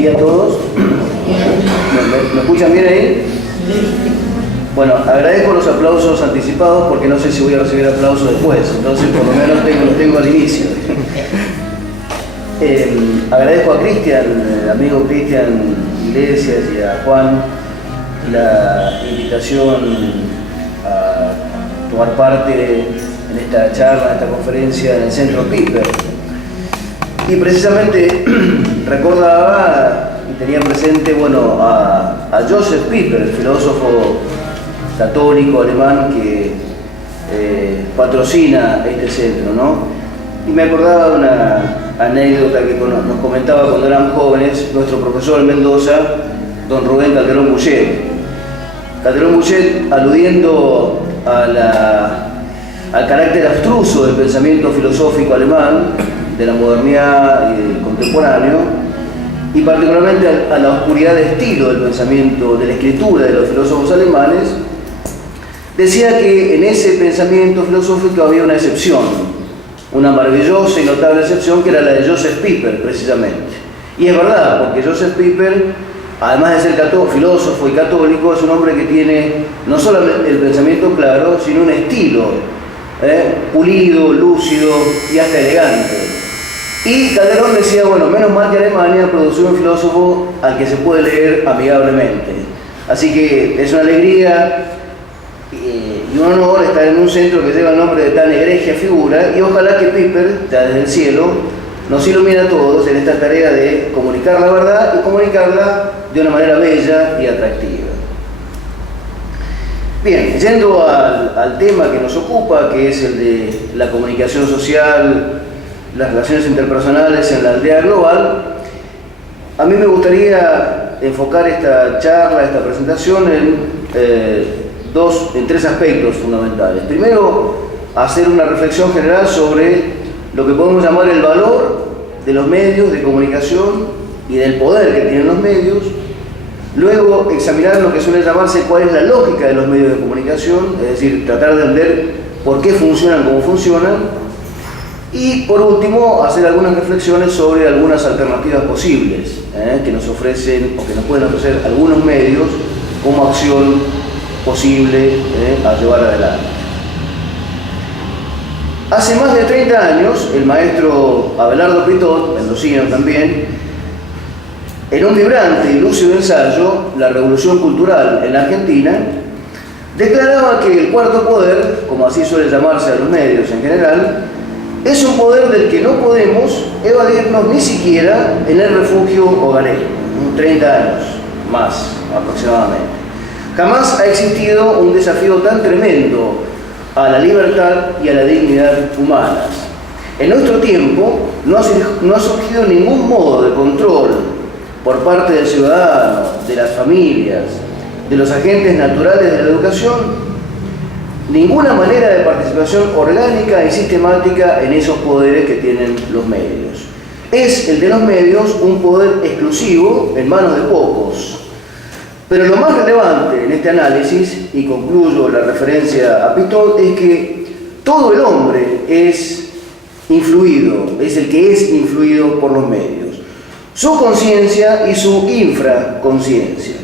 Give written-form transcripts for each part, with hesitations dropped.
día a todos. ¿Me escuchan bien ahí? Bueno, agradezco los aplausos anticipados porque no sé si voy a recibir aplausos después, entonces por lo menos los tengo al inicio. Agradezco a Cristian, amigo Cristian Iglesias, y a Juan la invitación a tomar parte en esta charla, en esta conferencia en el Centro Piper. Y precisamente recordaba y tenía presente, a Joseph Piper, el filósofo católico alemán que patrocina este centro, ¿no? Y me acordaba de una anécdota que nos comentaba cuando éramos jóvenes nuestro profesor en Mendoza, don Rubén Calderón Bouchet. Calderón Bouchet, aludiendo al carácter abstruso del pensamiento filosófico alemán, de la modernidad y del contemporáneo, y particularmente a la oscuridad de estilo del pensamiento, de la escritura de los filósofos alemanes, decía que en ese pensamiento filosófico había una excepción, una maravillosa y notable excepción, que era la de Joseph Piper, precisamente. Y es verdad, porque Joseph Piper, además de ser filósofo y católico, es un hombre que tiene no solo el pensamiento claro, sino un estilo pulido, lúcido y hasta elegante. Y Calderón decía, menos mal que Alemania produció un filósofo al que se puede leer amigablemente. Así que es una alegría y un honor estar en un centro que lleva el nombre de tan egregia figura, y ojalá que Piper, ya desde el cielo, nos ilumine a todos en esta tarea de comunicar la verdad y comunicarla de una manera bella y atractiva. Bien, yendo al tema que nos ocupa, que es el de la comunicación social, las relaciones interpersonales en la aldea global, a mí me gustaría enfocar esta charla, esta presentación en tres aspectos fundamentales. Primero, hacer una reflexión general sobre lo que podemos llamar el valor de los medios de comunicación y del poder que tienen los medios. Luego, examinar lo que suele llamarse cuál es la lógica de los medios de comunicación, es decir, tratar de entender por qué funcionan como funcionan. Y por último, hacer algunas reflexiones sobre algunas alternativas posibles que nos ofrecen o que nos pueden ofrecer algunos medios como acción posible a llevar adelante. Hace más de 30 años, el maestro Abelardo Pitot, mendocino también, en un vibrante y lúcido ensayo, La Revolución Cultural en la Argentina, declaraba que el cuarto poder, como así suele llamarse a los medios en general, es un poder del que no podemos evadirnos ni siquiera en el refugio hogareño, 30 años más aproximadamente. Jamás ha existido un desafío tan tremendo a la libertad y a la dignidad humanas. En nuestro tiempo no ha surgido ningún modo de control por parte del ciudadano, de las familias, de los agentes naturales de la educación, ninguna manera de participación orgánica y sistemática en esos poderes que tienen los medios. Es el de los medios un poder exclusivo en manos de pocos. Pero lo más relevante en este análisis, y concluyo la referencia a Pitot, es que todo el hombre es influido, es el que es influido por los medios. Su conciencia y su infraconciencia.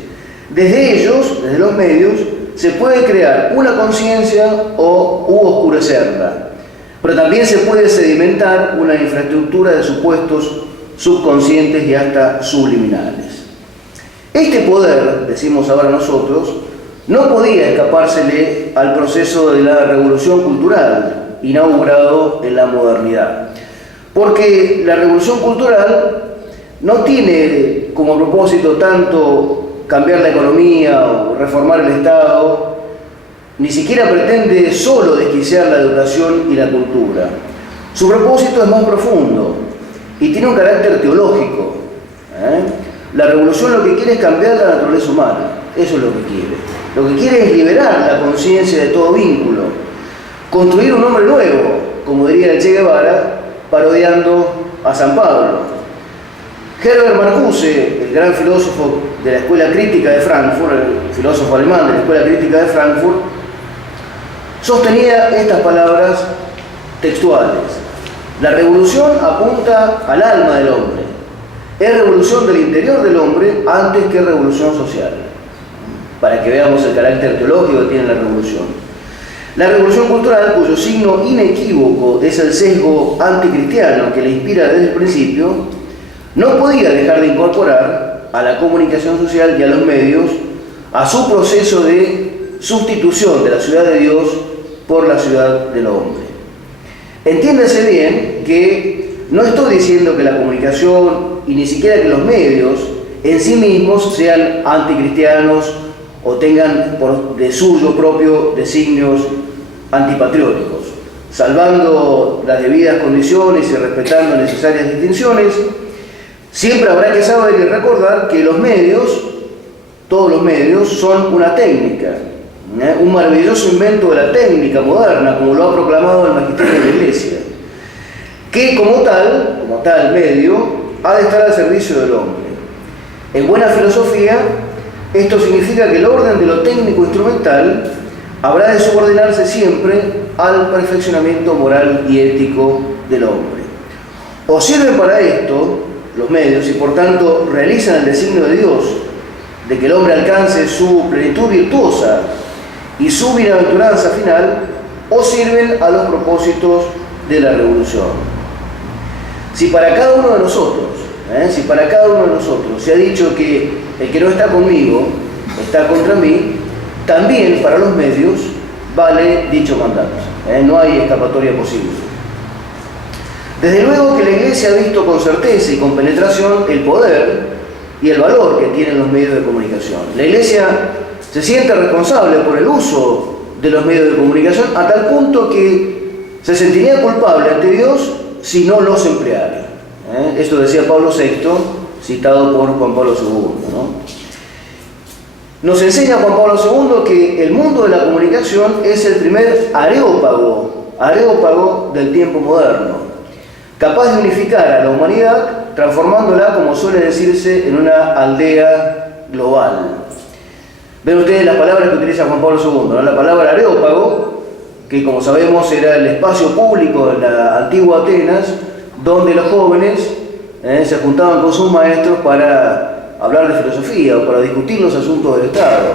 Desde ellos, desde los medios, se puede crear una conciencia u oscurecerla, pero también se puede sedimentar una infraestructura de supuestos subconscientes y hasta subliminales. Este poder, decimos ahora nosotros, no podía escapársele al proceso de la revolución cultural inaugurado en la modernidad, porque la revolución cultural no tiene como propósito tanto cambiar la economía o reformar el Estado, ni siquiera pretende solo desquiciar la educación y la cultura. Su propósito es más profundo y tiene un carácter teológico. La revolución lo que quiere es cambiar la naturaleza humana, eso es lo que quiere. Lo que quiere es liberar la conciencia de todo vínculo, construir un hombre nuevo, como diría el Che Guevara, parodiando a San Pablo. Herbert Marcuse, el gran filósofo de la Escuela Crítica de Frankfurt, el filósofo alemán de la Escuela Crítica de Frankfurt, sostenía estas palabras textuales: la revolución apunta al alma del hombre, es revolución del interior del hombre antes que revolución social, para que veamos el carácter teológico que tiene la revolución. La revolución cultural, cuyo signo inequívoco es el sesgo anticristiano que le inspira desde el principio, no podía dejar de incorporar a la comunicación social y a los medios a su proceso de sustitución de la ciudad de Dios por la ciudad del hombre. Entiéndase bien que no estoy diciendo que la comunicación y ni siquiera que los medios en sí mismos sean anticristianos o tengan de suyo propio designios antipatrióticos. Salvando las debidas condiciones y respetando necesarias distinciones, siempre habrá que saber y recordar que los medios, todos los medios, son una técnica, un maravilloso invento de la técnica moderna, como lo ha proclamado el magisterio de la Iglesia, que como tal medio, ha de estar al servicio del hombre. En buena filosofía, esto significa que el orden de lo técnico instrumental habrá de subordinarse siempre al perfeccionamiento moral y ético del hombre. O sirven para esto los medios y por tanto realizan el designio de Dios de que el hombre alcance su plenitud virtuosa y su bienaventuranza final, o sirven a los propósitos de la revolución. Si para cada uno de nosotros se ha dicho que el que no está conmigo está contra mí, también para los medios vale dicho mandato. No hay escapatoria posible. Desde luego que la Iglesia ha visto con certeza y con penetración el poder y el valor que tienen los medios de comunicación. La Iglesia se siente responsable por el uso de los medios de comunicación a tal punto que se sentiría culpable ante Dios si no los empleara. Esto decía Pablo VI, citado por Juan Pablo II, ¿no? Nos enseña Juan Pablo II que el mundo de la comunicación es el primer areópago del tiempo moderno, capaz de unificar a la humanidad, transformándola, como suele decirse, en una aldea global. Ven ustedes las palabras que utiliza Juan Pablo II, ¿no? La palabra areópago, que como sabemos era el espacio público de la antigua Atenas, donde los jóvenes se juntaban con sus maestros para hablar de filosofía o para discutir los asuntos del Estado.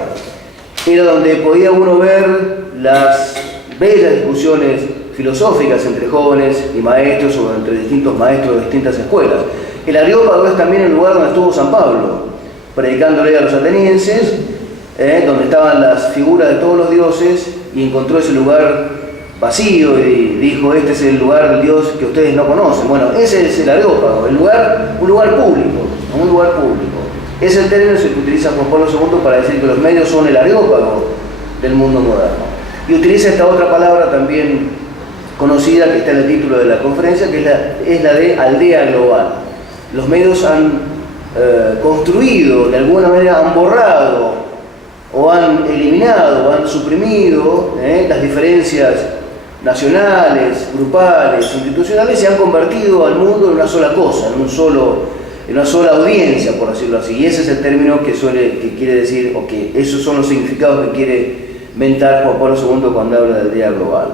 Era donde podía uno ver las bellas discusiones filosóficas entre jóvenes y maestros o entre distintos maestros de distintas escuelas. El Areópago es también el lugar donde estuvo San Pablo, predicándole a los atenienses, donde estaban las figuras de todos los dioses, y encontró ese lugar vacío y dijo: este es el lugar del Dios que ustedes no conocen. Bueno, ese es el Areópago, un lugar público. Es el término que utiliza Juan Pablo II para decir que los medios son el Areópago del mundo moderno. Y utiliza esta otra palabra también conocida, que está en el título de la conferencia, que es la de aldea global. Los medios han construido, de alguna manera han borrado o han eliminado o han suprimido las diferencias nacionales, grupales, institucionales, se han convertido al mundo en una sola cosa, en una sola audiencia, por decirlo así. Y ese es el término que quiere decir, o que esos son los significados que quiere mentar Juan Pablo II cuando habla del día global.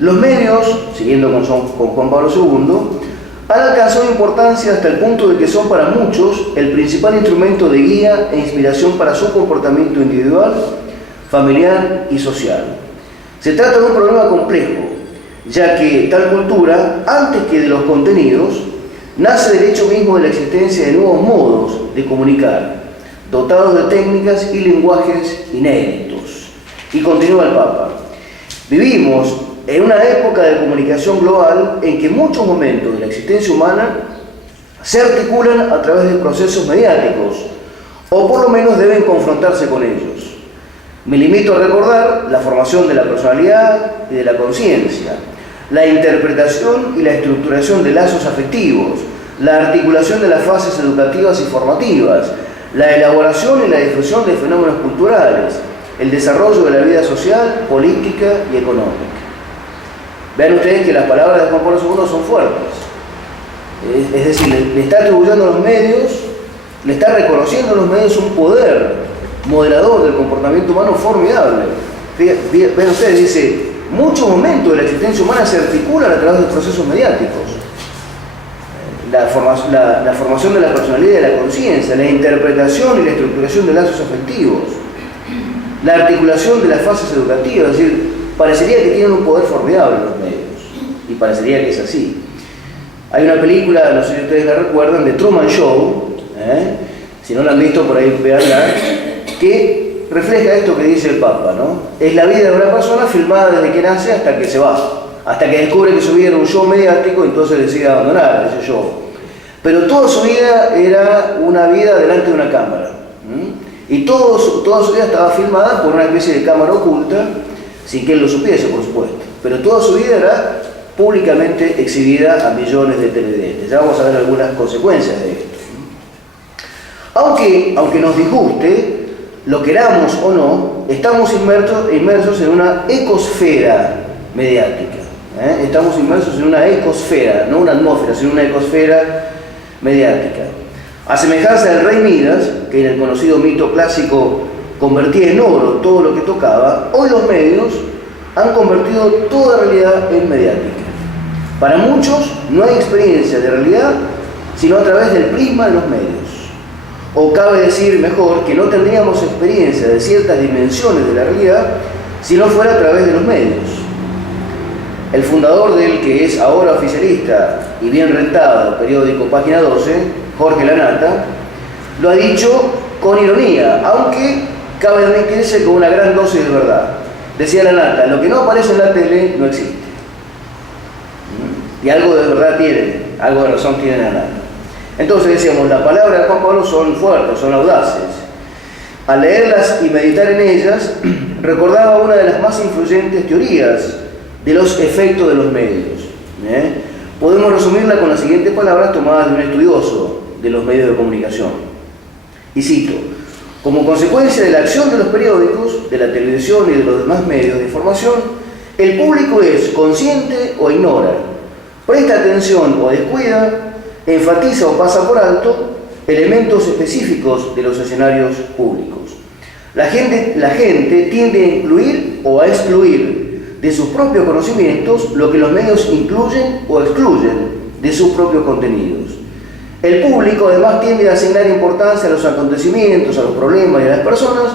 Los medios, siguiendo con Juan Pablo II, han alcanzado importancia hasta el punto de que son para muchos el principal instrumento de guía e inspiración para su comportamiento individual, familiar y social. Se trata de un problema complejo, ya que tal cultura, antes que de los contenidos, nace del hecho mismo de la existencia de nuevos modos de comunicar, dotados de técnicas y lenguajes inéditos. Y continúa el Papa: vivimos en una época de comunicación global en que muchos momentos de la existencia humana se articulan a través de procesos mediáticos, o por lo menos deben confrontarse con ellos. Me limito a recordar la formación de la personalidad y de la conciencia, la interpretación y la estructuración de lazos afectivos, la articulación de las fases educativas y formativas, la elaboración y la difusión de fenómenos culturales, el desarrollo de la vida social, política y económica. Vean ustedes que las palabras de Juan Pablo II son fuertes. Es decir, le está atribuyendo a los medios, le está reconociendo a los medios un poder moderador del comportamiento humano formidable. Vean ustedes, dice: muchos momentos de la existencia humana se articulan a través de procesos mediáticos. la formación de la personalidad y de la conciencia, la interpretación y la estructuración de lazos afectivos, la articulación de las fases educativas. Es decir, parecería que tienen un poder formidable los medios, y parecería que es así. Hay una película, no sé si ustedes la recuerdan, de Truman Show, si no la han visto por ahí veanla, que refleja esto que dice el Papa, ¿no? Es la vida de una persona filmada desde que nace hasta que se va, hasta que descubre que su vida era un show mediático y entonces decide abandonar ese show. Pero toda su vida era una vida delante de una cámara. Y toda su vida estaba filmada por una especie de cámara oculta, sin que él lo supiese, por supuesto. Pero toda su vida era públicamente exhibida a millones de televidentes. Ya vamos a ver algunas consecuencias de esto. Aunque nos disguste, lo queramos o no, estamos inmersos en una ecosfera mediática. Estamos inmersos en una ecosfera, no una atmósfera, sino una ecosfera mediática. A semejanza del rey Midas, que en el conocido mito clásico convertía en oro todo lo que tocaba, hoy los medios han convertido toda realidad en mediática. Para muchos no hay experiencia de realidad sino a través del prisma de los medios. O cabe decir mejor que no tendríamos experiencia de ciertas dimensiones de la realidad si no fuera a través de los medios. El fundador del que es ahora oficialista y bien rentado periódico Página 12, Jorge Lanata, lo ha dicho con ironía, aunque cabe admitirse con una gran dosis de verdad. Decía Lanata, lo que no aparece en la tele no existe. Y algo de verdad tiene, algo de razón tiene Lanata. Entonces decíamos, las palabras de Juan Pablo son fuertes, son audaces. Al leerlas y meditar en ellas, recordaba una de las más influyentes teorías de los efectos de los medios. Podemos resumirla con las siguientes palabras tomadas de un estudioso de los medios de comunicación. Y cito, como consecuencia de la acción de los periódicos, de la televisión y de los demás medios de información, el público es consciente o ignora, presta atención o descuida, enfatiza o pasa por alto elementos específicos de los escenarios públicos. La gente tiende a incluir o a excluir de sus propios conocimientos lo que los medios incluyen o excluyen de sus propios contenidos. El público además tiende a asignar importancia a los acontecimientos, a los problemas y a las personas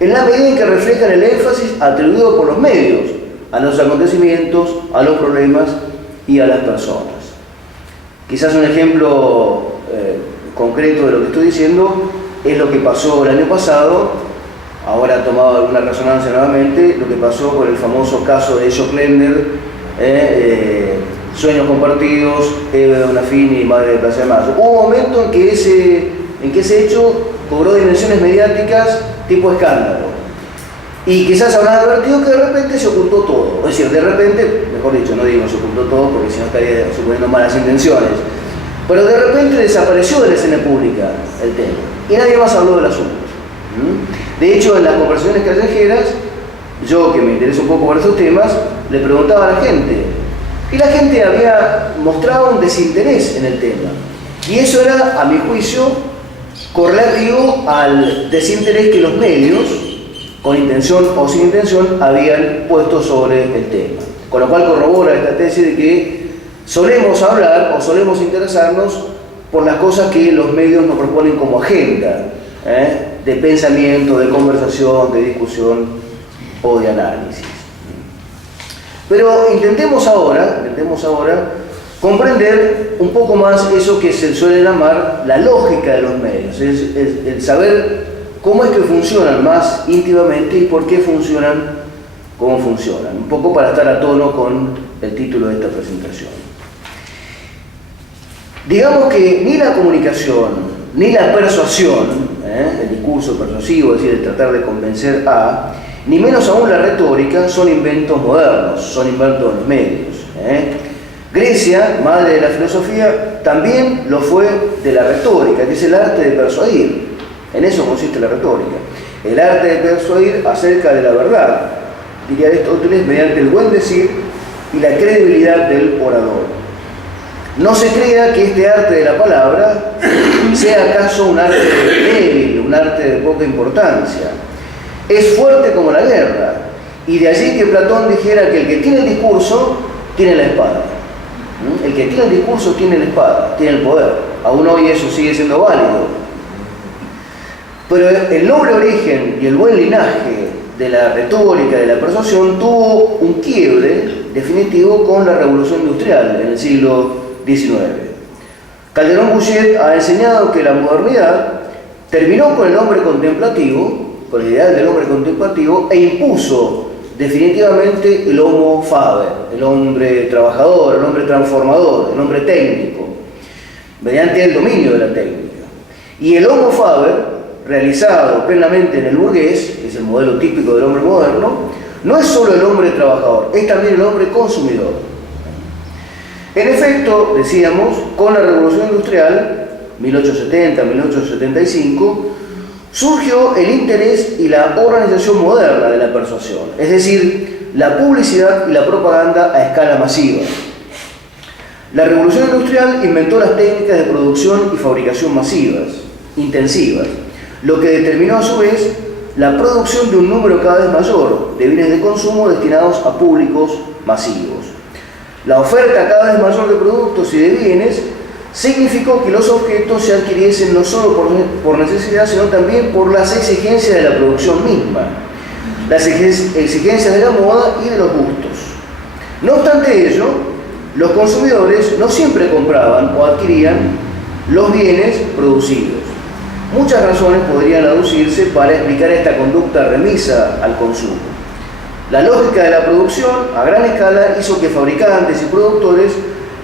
en la medida en que reflejan el énfasis atribuido por los medios a los acontecimientos, a los problemas y a las personas. Quizás un ejemplo concreto de lo que estoy diciendo es lo que pasó el año pasado, ahora ha tomado alguna resonancia nuevamente, lo que pasó con el famoso caso de Ello Klender, Sueños Compartidos, Eve Donafini y Madre de Plaza de Mayo. Hubo un momento en que ese hecho cobró dimensiones mediáticas tipo escándalo. Y quizás habrán advertido que de repente se ocultó todo. Es decir, de repente, mejor dicho, no digo se ocultó todo porque si no estaría suponiendo malas intenciones. Pero de repente desapareció de la escena pública el tema. Y nadie más habló del asunto. De hecho, en las conversaciones callejeras, yo que me intereso un poco por esos temas, le preguntaba a la gente. Y la gente había mostrado un desinterés en el tema. Y eso era, a mi juicio, correlativo al desinterés que los medios, con intención o sin intención, habían puesto sobre el tema. Con lo cual corrobora esta tesis de que solemos hablar o solemos interesarnos por las cosas que los medios nos proponen como agenda, de pensamiento, de conversación, de discusión o de análisis. Pero intentemos ahora comprender un poco más eso que se suele llamar la lógica de los medios, el saber cómo es que funcionan más íntimamente y por qué funcionan como funcionan, un poco para estar a tono con el título de esta presentación. Digamos que ni la comunicación, ni la persuasión, el discurso persuasivo, es decir, el tratar de convencer a, ni menos aún la retórica, son inventos modernos, son inventos de los medios. Grecia, madre de la filosofía, también lo fue de la retórica, que es el arte de persuadir. En eso consiste la retórica. El arte de persuadir acerca de la verdad, diría Aristóteles, mediante el buen decir y la credibilidad del orador. No se crea que este arte de la palabra sea acaso un arte débil, un arte de poca importancia. Es fuerte como la guerra, y de allí que Platón dijera que el que tiene el discurso tiene la espada. El que tiene el discurso tiene la espada, tiene el poder. Aún hoy eso sigue siendo válido. Pero el noble origen y el buen linaje de la retórica, de la persuasión, tuvo un quiebre definitivo con la Revolución Industrial en el siglo XIX. Calderón Bouchet ha enseñado que la modernidad terminó con el hombre contemplativo, con el ideal del hombre contemplativo, e impuso definitivamente el homo faber, el hombre trabajador, el hombre transformador, el hombre técnico, mediante el dominio de la técnica. Y el homo faber, realizado plenamente en el burgués, que es el modelo típico del hombre moderno, no es solo el hombre trabajador, es también el hombre consumidor. En efecto, decíamos, con la Revolución Industrial, 1870-1875, surgió el interés y la organización moderna de la persuasión, es decir, la publicidad y la propaganda a escala masiva. La Revolución Industrial inventó las técnicas de producción y fabricación masivas, intensivas, lo que determinó a su vez la producción de un número cada vez mayor de bienes de consumo destinados a públicos masivos. La oferta cada vez mayor de productos y de bienes significó que los objetos se adquiriesen no solo por necesidad, sino también por las exigencias de la producción misma, las exigencias de la moda y de los gustos. No obstante ello, los consumidores no siempre compraban o adquirían los bienes producidos. Muchas razones podrían aducirse para explicar esta conducta remisa al consumo. La lógica de la producción a gran escala hizo que fabricantes y productores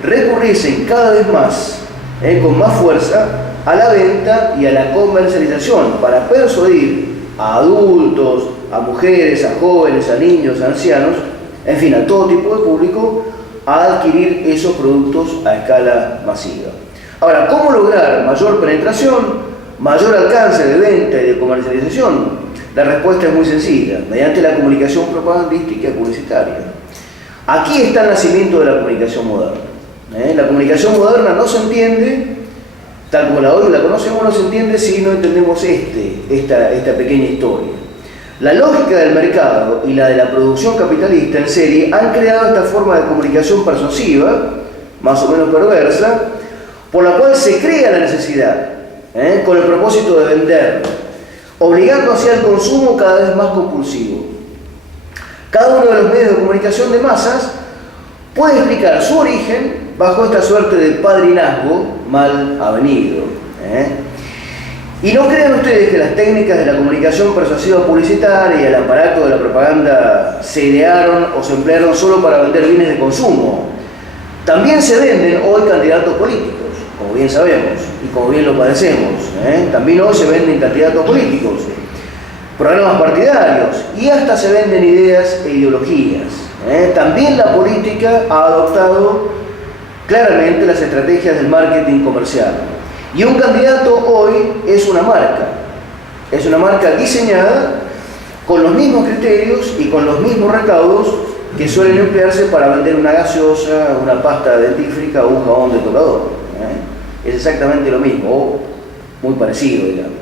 recurriesen cada vez más, con más fuerza, a la venta y a la comercialización para persuadir a adultos, a mujeres, a jóvenes, a niños, a ancianos, en fin, a todo tipo de público, a adquirir esos productos a escala masiva. Ahora, ¿cómo lograr mayor penetración, mayor alcance de venta y de comercialización? La respuesta es muy sencilla, mediante la comunicación propagandística y publicitaria. Aquí está el nacimiento de la comunicación moderna. La comunicación moderna no se entiende, tal como la hoy la conocemos, no se entiende si no entendemos esta pequeña historia. La lógica del mercado y la de la producción capitalista en serie han creado esta forma de comunicación persuasiva, más o menos perversa, por la cual se crea la necesidad, con el propósito de vender, obligando hacia el consumo cada vez más compulsivo. Cada uno de los medios de comunicación de masas puede explicar su origen bajo esta suerte de padrinazgo mal avenido. Y no crean ustedes que las técnicas de la comunicación persuasiva publicitaria y el aparato de la propaganda se idearon o se emplearon solo para vender bienes de consumo. También se venden hoy candidatos políticos, como bien sabemos y como bien lo padecemos. También hoy se venden candidatos políticos, programas partidarios y hasta se venden ideas e ideologías. También la política ha adoptado claramente las estrategias del marketing comercial. Y un candidato hoy es una marca diseñada con los mismos criterios y con los mismos recaudos que suelen emplearse para vender una gaseosa, una pasta dentífrica o un jabón de tocador. Es exactamente lo mismo, o muy parecido, digamos.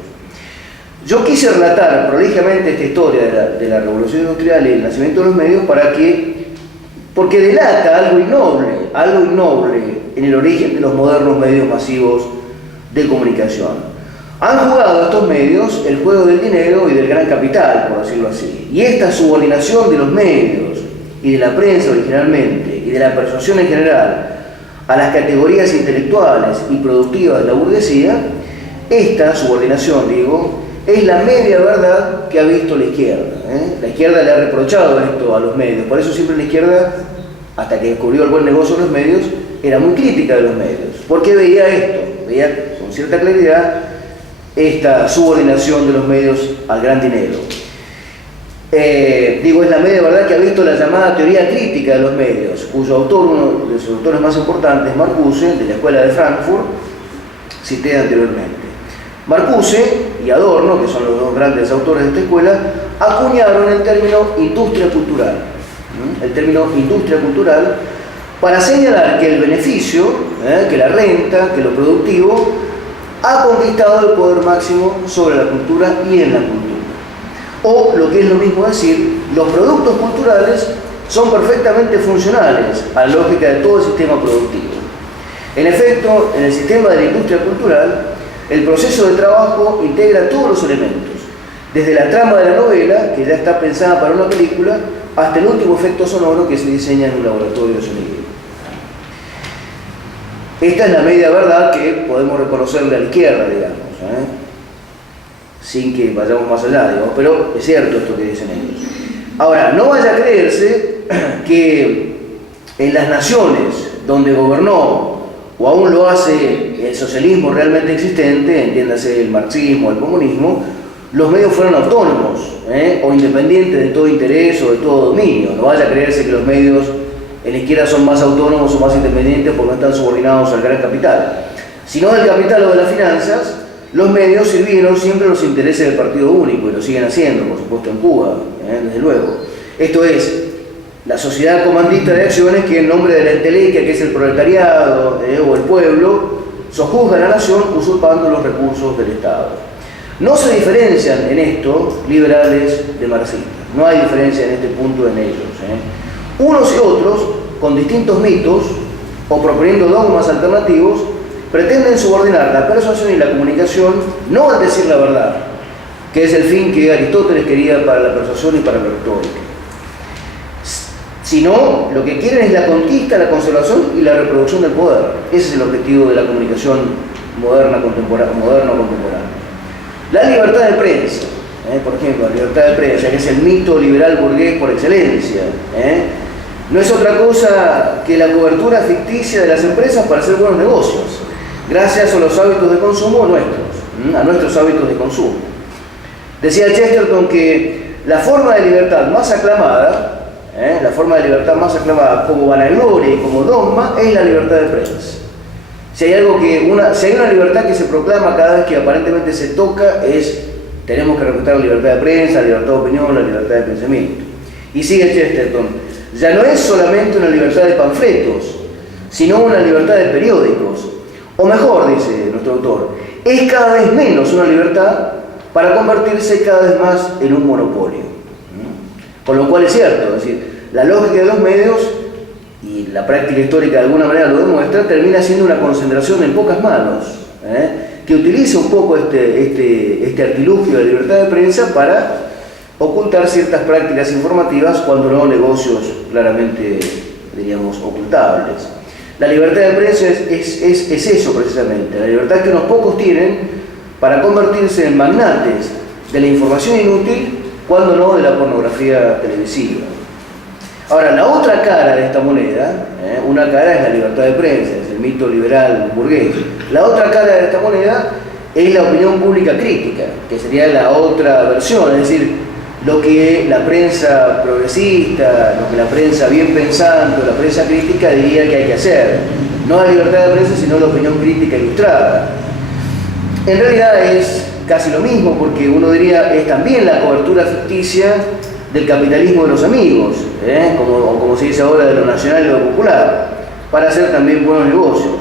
Yo quise relatar prolijamente esta historia de la Revolución Industrial y el nacimiento de los medios porque delata algo innoble en el origen de los modernos medios masivos de comunicación. Han jugado estos medios el juego del dinero y del gran capital, por decirlo así. Y esta subordinación de los medios y de la prensa originalmente y de la persuasión en general a las categorías intelectuales y productivas de la burguesía, esta subordinación, es la media verdad que ha visto la izquierda. La izquierda le ha reprochado esto a los medios, por eso siempre la izquierda, hasta que descubrió el buen negocio de los medios, era muy crítica de los medios, porque veía con cierta claridad esta subordinación de los medios al gran dinero. Es la media verdad que ha visto la llamada teoría crítica de los medios, cuyo autor, uno de sus autores más importantes, Marcuse, de la Escuela de Frankfurt, cité anteriormente. Marcuse y Adorno, que son los dos grandes autores de esta escuela, acuñaron el término industria cultural. El término industria cultural para señalar que el beneficio, que la renta, que lo productivo, ha conquistado el poder máximo sobre la cultura y en la cultura. O, lo que es lo mismo decir, los productos culturales son perfectamente funcionales a la lógica de todo el sistema productivo. En efecto, en el sistema de la industria cultural, el proceso de trabajo integra todos los elementos, desde la trama de la novela, que ya está pensada para una película, hasta el último efecto sonoro que se diseña en un laboratorio de sonido. Esta es la media verdad que podemos reconocerle a la izquierda, digamos, sin que vayamos más allá, digamos, pero es cierto esto que dicen ellos. Ahora, no vaya a creerse que en las naciones donde gobernó o aún lo hace el socialismo realmente existente, entiéndase el marxismo, el comunismo, los medios fueron autónomos o independientes de todo interés o de todo dominio. No vaya a creerse que los medios en la izquierda son más autónomos o más independientes porque no están subordinados al gran capital. Sino del capital o de las finanzas, los medios sirvieron siempre los intereses del partido único y lo siguen haciendo, por supuesto en Cuba, desde luego. Esto es, la sociedad comandista de acciones que en nombre de la entelequia, que es el proletariado o el pueblo, sojuzga a la nación usurpando los recursos del Estado. No se diferencian en esto liberales de marxistas, no hay diferencia en este punto en ellos. Unos y otros, con distintos mitos o proponiendo dogmas alternativos, pretenden subordinar la persuasión y la comunicación no al decir la verdad, que es el fin que Aristóteles quería para la persuasión y para la retórica, sino lo que quieren es la conquista, la conservación y la reproducción del poder. Ese es el objetivo de la comunicación moderna o contemporánea. La libertad de prensa, por ejemplo, la libertad de prensa, que es el mito liberal burgués por excelencia, no es otra cosa que la cobertura ficticia de las empresas para hacer buenos negocios, gracias a los hábitos de consumo nuestros, a nuestros hábitos de consumo. Decía Chesterton que la forma de libertad más aclamada, como vanagloria y como dogma, es la libertad de prensa. Si hay una libertad que se proclama cada vez que aparentemente se toca, tenemos que respetar la libertad de prensa, la libertad de opinión, la libertad de pensamiento. Y sigue Chesterton, ya no es solamente una libertad de panfletos, sino una libertad de periódicos. O mejor, dice nuestro autor, es cada vez menos una libertad para convertirse cada vez más en un monopolio. Con lo cual es cierto, es decir, la lógica de los medios y la práctica histórica de alguna manera lo demuestra, termina siendo una concentración en pocas manos, que utiliza un poco este artilugio de libertad de prensa para ocultar ciertas prácticas informativas cuando no negocios claramente, diríamos, ocultables. La libertad de prensa es eso precisamente, la libertad que unos pocos tienen para convertirse en magnates de la información inútil, cuando no de la pornografía televisiva. Ahora, la otra cara de esta moneda, una cara es la libertad de prensa, es el mito liberal burgués. La otra cara de esta moneda es la opinión pública crítica, que sería la otra versión, es decir, lo que la prensa progresista, lo que la prensa bien pensante, la prensa crítica diría que hay que hacer. No la libertad de prensa, sino la opinión crítica ilustrada. En realidad es casi lo mismo, porque uno diría es también la cobertura ficticia del capitalismo de los amigos, como se dice ahora, de lo nacional y lo popular, para hacer también buenos negocios.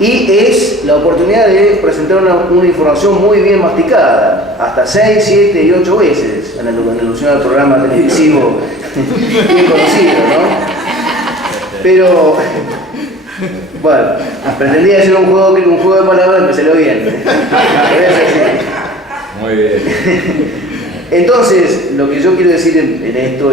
Y es la oportunidad de presentar una información muy bien masticada, hasta 6, 7 y 8 veces, en alusión al programa televisivo bien conocido, ¿no? Pero, bueno, pretendía hacer un juego de palabras y me salió bien. Muy bien. Entonces, lo que yo quiero decir en esto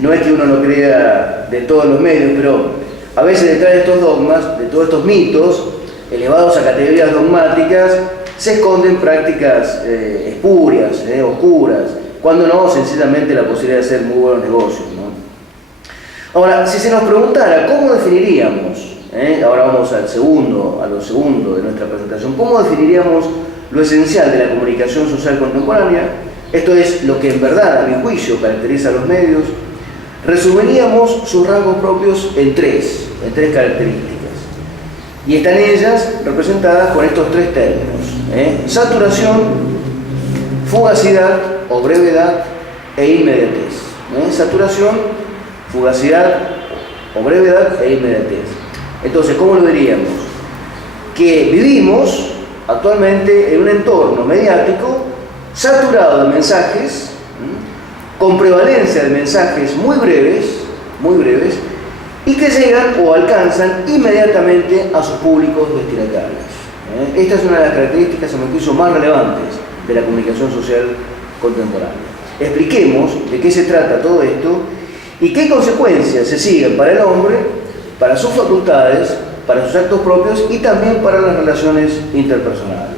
no es que uno no crea de todos los medios, pero a veces detrás de estos dogmas, de todos estos mitos, elevados a categorías dogmáticas, se esconden prácticas espurias, oscuras, cuando no, sencillamente la posibilidad de hacer muy buenos negocios, ¿no? Ahora, si se nos preguntara cómo definiríamos, ahora vamos a lo segundo de nuestra presentación, ¿cómo definiríamos lo esencial de la comunicación social contemporánea? Esto es lo que en verdad, a mi juicio, caracteriza a los medios. Resumiríamos sus rasgos propios en tres características. Y están ellas representadas con estos tres términos: saturación, fugacidad o brevedad e inmediatez. Saturación, fugacidad o brevedad e inmediatez. Entonces, ¿cómo lo diríamos? Que vivimos actualmente en un entorno mediático saturado de mensajes, con prevalencia de mensajes muy breves, muy breves, y que llegan o alcanzan inmediatamente a sus públicos destinatarios. Esta es una de las características, a mi juicio, más relevantes de la comunicación social contemporánea. Expliquemos de qué se trata todo esto y qué consecuencias se siguen para el hombre, para sus facultades, para sus actos propios y también para las relaciones interpersonales.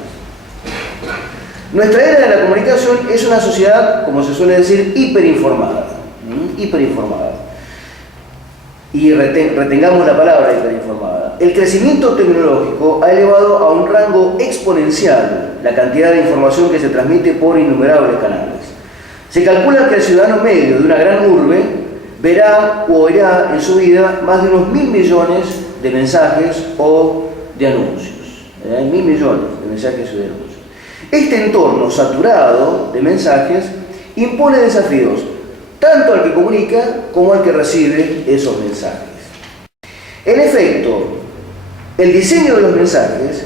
Nuestra era de la comunicación es una sociedad, como se suele decir, hiperinformada. Hiperinformada. Y retengamos la palabra hiperinformada. El crecimiento tecnológico ha elevado a un rango exponencial la cantidad de información que se transmite por innumerables canales. Se calcula que el ciudadano medio de una gran urbe verá o oirá en su vida más de unos 1.000 millones de mensajes o de anuncios. 1.000 millones de mensajes o de anuncios. Este entorno saturado de mensajes impone desafíos tanto al que comunica como al que recibe esos mensajes. En efecto, el diseño de los mensajes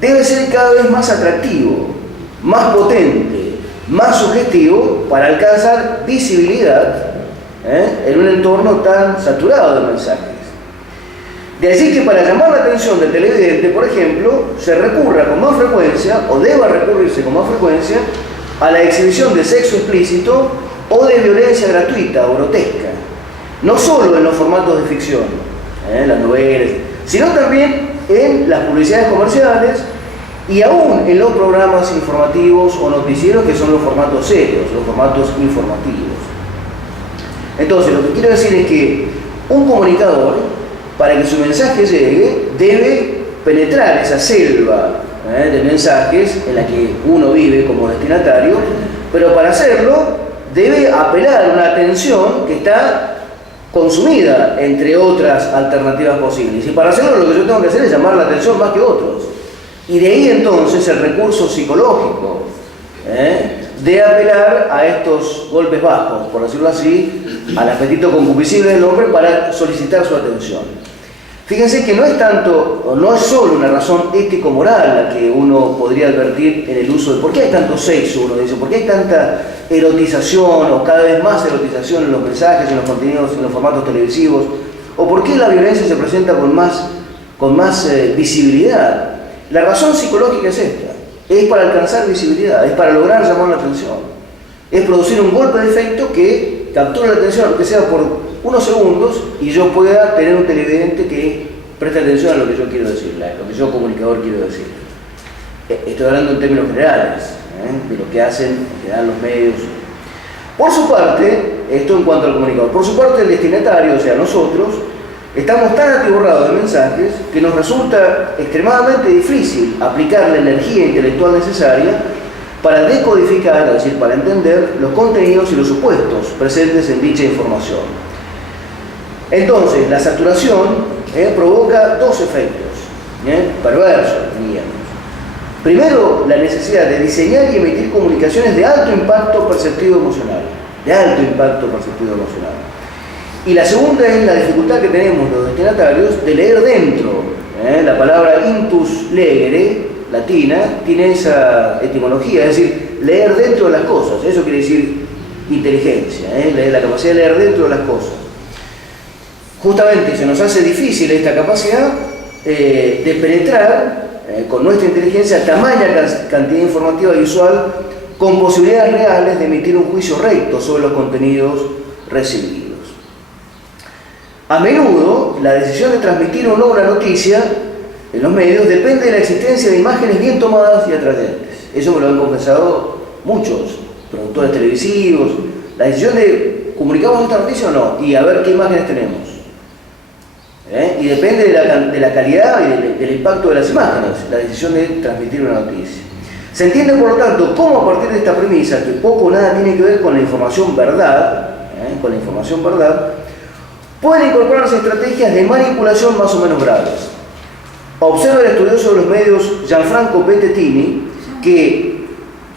debe ser cada vez más atractivo, más potente, más sugestivo para alcanzar visibilidad en un entorno tan saturado de mensajes. De allí que para llamar la atención del televidente, por ejemplo, se recurra con más frecuencia, o deba recurrirse con más frecuencia, a la exhibición de sexo explícito o de violencia gratuita o grotesca. No solo en los formatos de ficción, las novelas, sino también en las publicidades comerciales y aún en los programas informativos o noticieros, que son los formatos serios, los formatos informativos. Entonces, lo que quiero decir es que un comunicador, para que su mensaje llegue, debe penetrar esa selva de mensajes en la que uno vive como destinatario, pero para hacerlo debe apelar a una atención que está consumida entre otras alternativas posibles. Y para hacerlo lo que yo tengo que hacer es llamar la atención más que otros. Y de ahí entonces el recurso psicológico de apelar a estos golpes bajos, por decirlo así, al apetito concupiscible del hombre para solicitar su atención. Fíjense que no es tanto, o no es solo una razón ético-moral la que uno podría advertir en el uso de por qué hay tanto sexo, uno dice, por qué hay tanta erotización o cada vez más erotización en los mensajes, en los contenidos, en los formatos televisivos, o por qué la violencia se presenta con más visibilidad. La razón psicológica es esta, es para alcanzar visibilidad, es para lograr llamar la atención, es producir un golpe de efecto que capture la atención, aunque sea por unos segundos, y yo pueda tener un televidente que preste atención a lo que yo quiero decirle, a lo que yo comunicador quiero decir. Estoy hablando en términos generales, de lo que hacen en general los medios. Por su parte, esto en cuanto al comunicador, por su parte el destinatario, o sea nosotros, estamos tan atiborrados de mensajes que nos resulta extremadamente difícil aplicar la energía intelectual necesaria para decodificar, es decir, para entender los contenidos y los supuestos presentes en dicha información. Entonces, la saturación provoca dos efectos perversos, diríamos. Primero, la necesidad de diseñar y emitir comunicaciones de alto impacto perceptivo emocional. Y la segunda es la dificultad que tenemos los destinatarios de leer dentro. La palabra intus legere, latina, tiene esa etimología, es decir, leer dentro de las cosas. Eso quiere decir inteligencia, la capacidad de leer dentro de las cosas. Justamente se nos hace difícil esta capacidad de penetrar con nuestra inteligencia tamaña cantidad informativa visual con posibilidades reales de emitir un juicio recto sobre los contenidos recibidos. A menudo, la decisión de transmitir o no una noticia en los medios depende de la existencia de imágenes bien tomadas y atrayentes. Eso me lo han confesado muchos productores televisivos. La decisión de ¿comunicamos esta noticia o no? Y a ver qué imágenes tenemos. Y depende de la calidad y del impacto de las imágenes, la decisión de transmitir una noticia. Se entiende, por lo tanto, cómo a partir de esta premisa, que poco o nada tiene que ver con la información verdad, pueden incorporarse estrategias de manipulación más o menos graves. Observa el estudioso de los medios Gianfranco Bettettini que,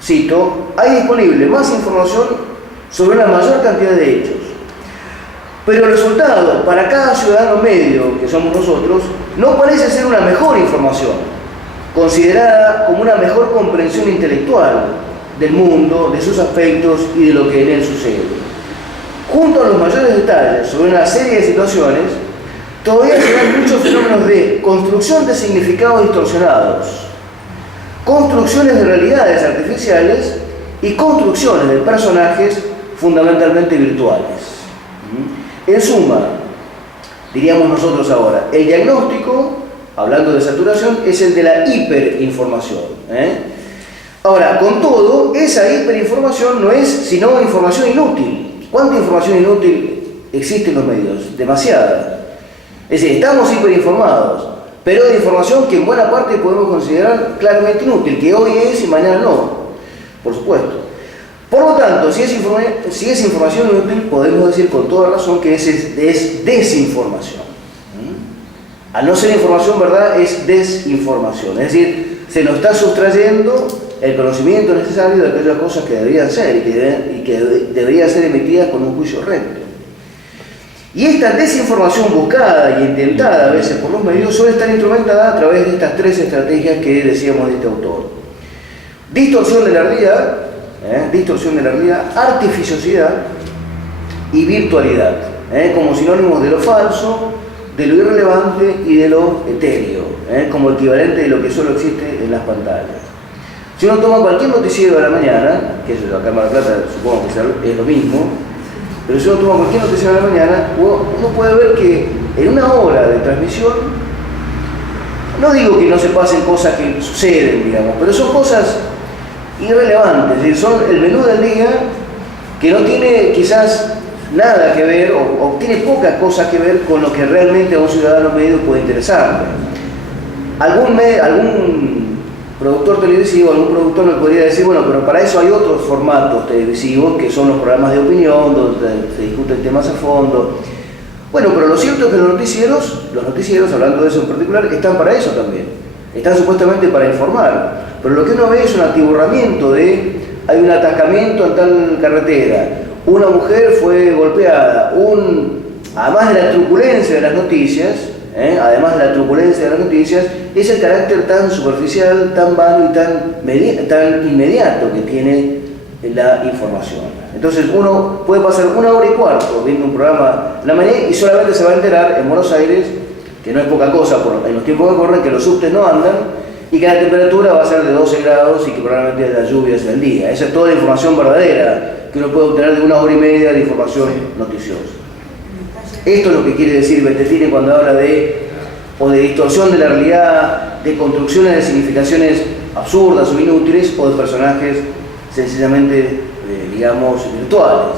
cito, hay disponible más información sobre una mayor cantidad de hechos. Pero el resultado para cada ciudadano medio, que somos nosotros, no parece ser una mejor información, considerada como una mejor comprensión intelectual del mundo, de sus aspectos y de lo que en él sucede. junto a los mayores detalles sobre una serie de situaciones, todavía se dan muchos fenómenos de construcción de significados distorsionados, construcciones de realidades artificiales y construcciones de personajes fundamentalmente virtuales. En suma, diríamos nosotros ahora, el diagnóstico, hablando de saturación, es el de la hiperinformación. Ahora, con todo, esa hiperinformación no es sino información inútil. ¿Cuánta información inútil existe en los medios? Demasiada. Es decir, estamos hiperinformados, pero de información que en buena parte podemos considerar claramente inútil, que hoy es y mañana no, por supuesto. Por lo tanto, si es información inútil, podemos decir con toda razón que es desinformación. Al no ser información, ¿verdad?, es desinformación. Es decir, se nos está sustrayendo el conocimiento necesario de aquellas cosas que deberían ser y que deberían ser emitidas con un juicio recto. Y esta desinformación buscada y intentada a veces por los medios suele estar instrumentada a través de estas tres estrategias que decíamos de este autor. Distorsión de la realidad, artificiosidad y virtualidad, como sinónimos de lo falso, de lo irrelevante y de lo etéreo, como equivalente de lo que solo existe en las pantallas. Si uno toma cualquier noticiero de la mañana, que eso acá en Mar del Plata supongo que es lo mismo, pero si uno toma cualquier noticiero de la mañana, uno puede ver que en una hora de transmisión, no digo que no se pasen cosas que suceden, digamos, pero son cosas irrelevantes, es decir, son el menú del día que no tiene quizás nada que ver o tiene pocas cosas que ver con lo que realmente a un ciudadano medio puede interesarle. Algún productor televisivo, algún productor me podría decir, bueno, pero para eso hay otros formatos televisivos que son los programas de opinión, donde se discuten temas a fondo. Bueno, pero lo cierto es que los noticieros, hablando de eso en particular, están para eso también. Están supuestamente para informar. Pero lo que uno ve es un atiborramiento hay un atascamiento en tal carretera, una mujer fue golpeada, además de la truculencia de las noticias, es el carácter tan superficial, tan vano y tan inmediato que tiene la información. Entonces uno puede pasar 1 hora y cuarto viendo un programa en la mañana y solamente se va a enterar en Buenos Aires, que no es poca cosa en los tiempos que corren, que los subtes no andan y que la temperatura va a ser de 12 grados y que probablemente haya lluvias en el día. Esa es toda la información verdadera que uno puede obtener de 1 hora y media de información noticiosa. Esto es lo que quiere decir Bettetini cuando habla de distorsión de la realidad, de construcciones de significaciones absurdas o inútiles, o de personajes sencillamente, virtuales.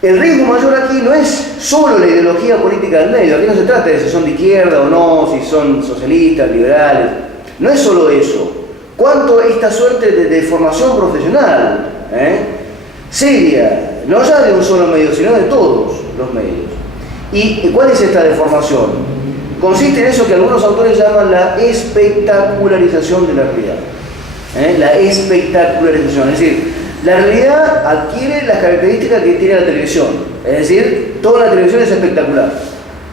El riesgo mayor aquí no es solo la ideología política del medio, aquí no se trata de si son de izquierda o no, si son socialistas, liberales, no es solo eso, cuanto esta suerte de deformación profesional, seria, no ya de un solo medio, sino de todos los medios. ¿Y cuál es esta deformación? Consiste en eso que algunos autores llaman la espectacularización de la realidad. La espectacularización, es decir, la realidad adquiere las características que tiene la televisión, es decir, toda la televisión es espectacular,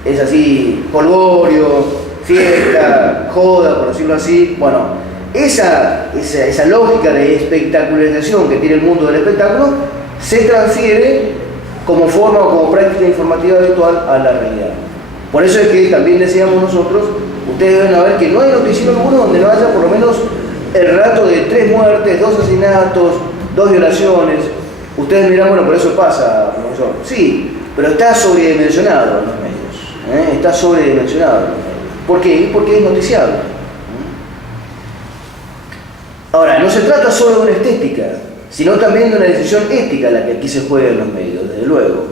es así, polvorio, fiesta, joda, por decirlo así. Bueno, esa lógica de espectacularización que tiene el mundo del espectáculo se transfiere como forma o como práctica informativa habitual a la realidad. Por eso es que también decíamos nosotros, ustedes deben ver que no hay noticiero alguno donde no haya por lo menos el relato de 3 muertes, 2 asesinatos, 2 violaciones. Ustedes dirán, bueno, por eso pasa, profesor. Sí, pero está sobredimensionado en los medios. Está sobredimensionado en los medios. ¿Por qué? Porque es noticiable. Ahora, no se trata solo de una estética, sino también de una decisión ética la que aquí se juega en los medios, desde luego.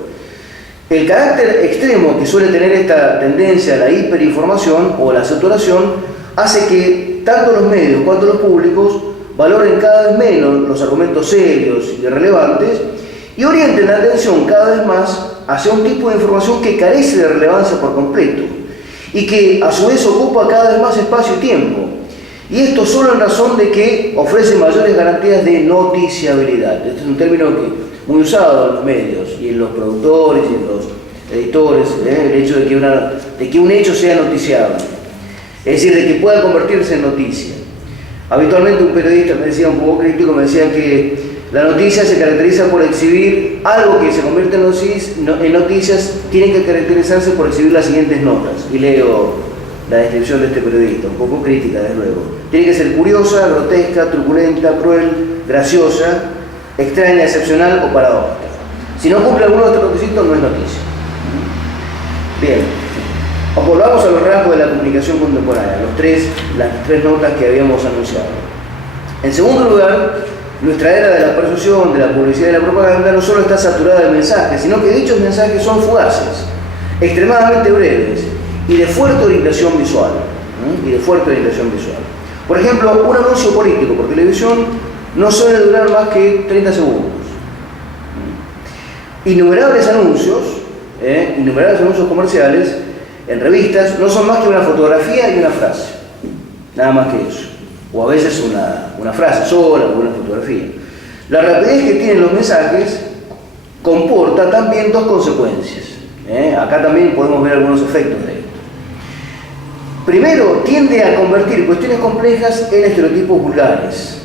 El carácter extremo que suele tener esta tendencia a la hiperinformación o la saturación hace que tanto los medios cuanto los públicos valoren cada vez menos los argumentos serios y relevantes y orienten la atención cada vez más hacia un tipo de información que carece de relevancia por completo y que a su vez ocupa cada vez más espacio y tiempo. Y esto solo en razón de que ofrece mayores garantías de noticiabilidad. Este es un término muy usado en los medios y en los productores y en los editores, el hecho de que un hecho sea noticiable, es decir, de que pueda convertirse en noticia. Habitualmente un periodista me decía, un poco crítico, me decía que La noticia se caracteriza por exhibir algo que se convierte en noticias, tiene que caracterizarse por exhibir las siguientes notas. Y leo la descripción de este periodista, un poco crítica, desde luego. Tiene que ser curiosa, grotesca, truculenta, cruel, graciosa, extraña, excepcional o paradójica. Si no cumple alguno de estos requisitos, no es noticia. Bien, volvamos a los rasgos de la comunicación contemporánea, las tres notas que habíamos anunciado. En segundo lugar, nuestra era de la persuasión, de la publicidad y de la propaganda no solo está saturada de mensajes, sino que dichos mensajes son fugaces, extremadamente breves y de fuerte orientación visual. Por ejemplo, un anuncio político por televisión no suele durar más que 30 segundos. Innumerables anuncios comerciales en revistas no son más que una fotografía y una frase, nada más que eso, o a veces una frase sola o una fotografía. La rapidez que tienen los mensajes comporta también dos consecuencias. Acá también podemos ver algunos efectos de esto. Primero, tiende a convertir cuestiones complejas en estereotipos vulgares.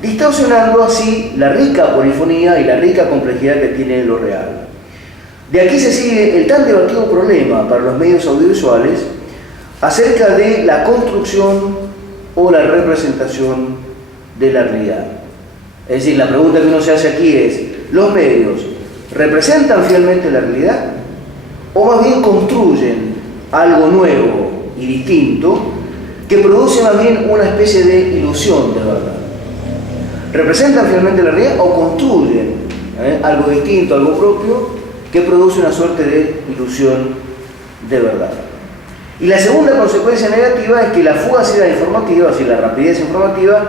Distorsionando así la rica polifonía y la rica complejidad que tiene lo real. De aquí se sigue el tan debatido problema para los medios audiovisuales acerca de la construcción o la representación de la realidad. Es decir, la pregunta que uno se hace aquí es, ¿los medios representan fielmente la realidad o más bien construyen algo nuevo y distinto que produce más bien una especie de ilusión de verdad? ¿Representan fielmente la realidad o construyen algo distinto, algo propio, que produce una suerte de ilusión de verdad? Y la segunda consecuencia negativa es que la fugacidad informativa, es decir, la rapidez informativa,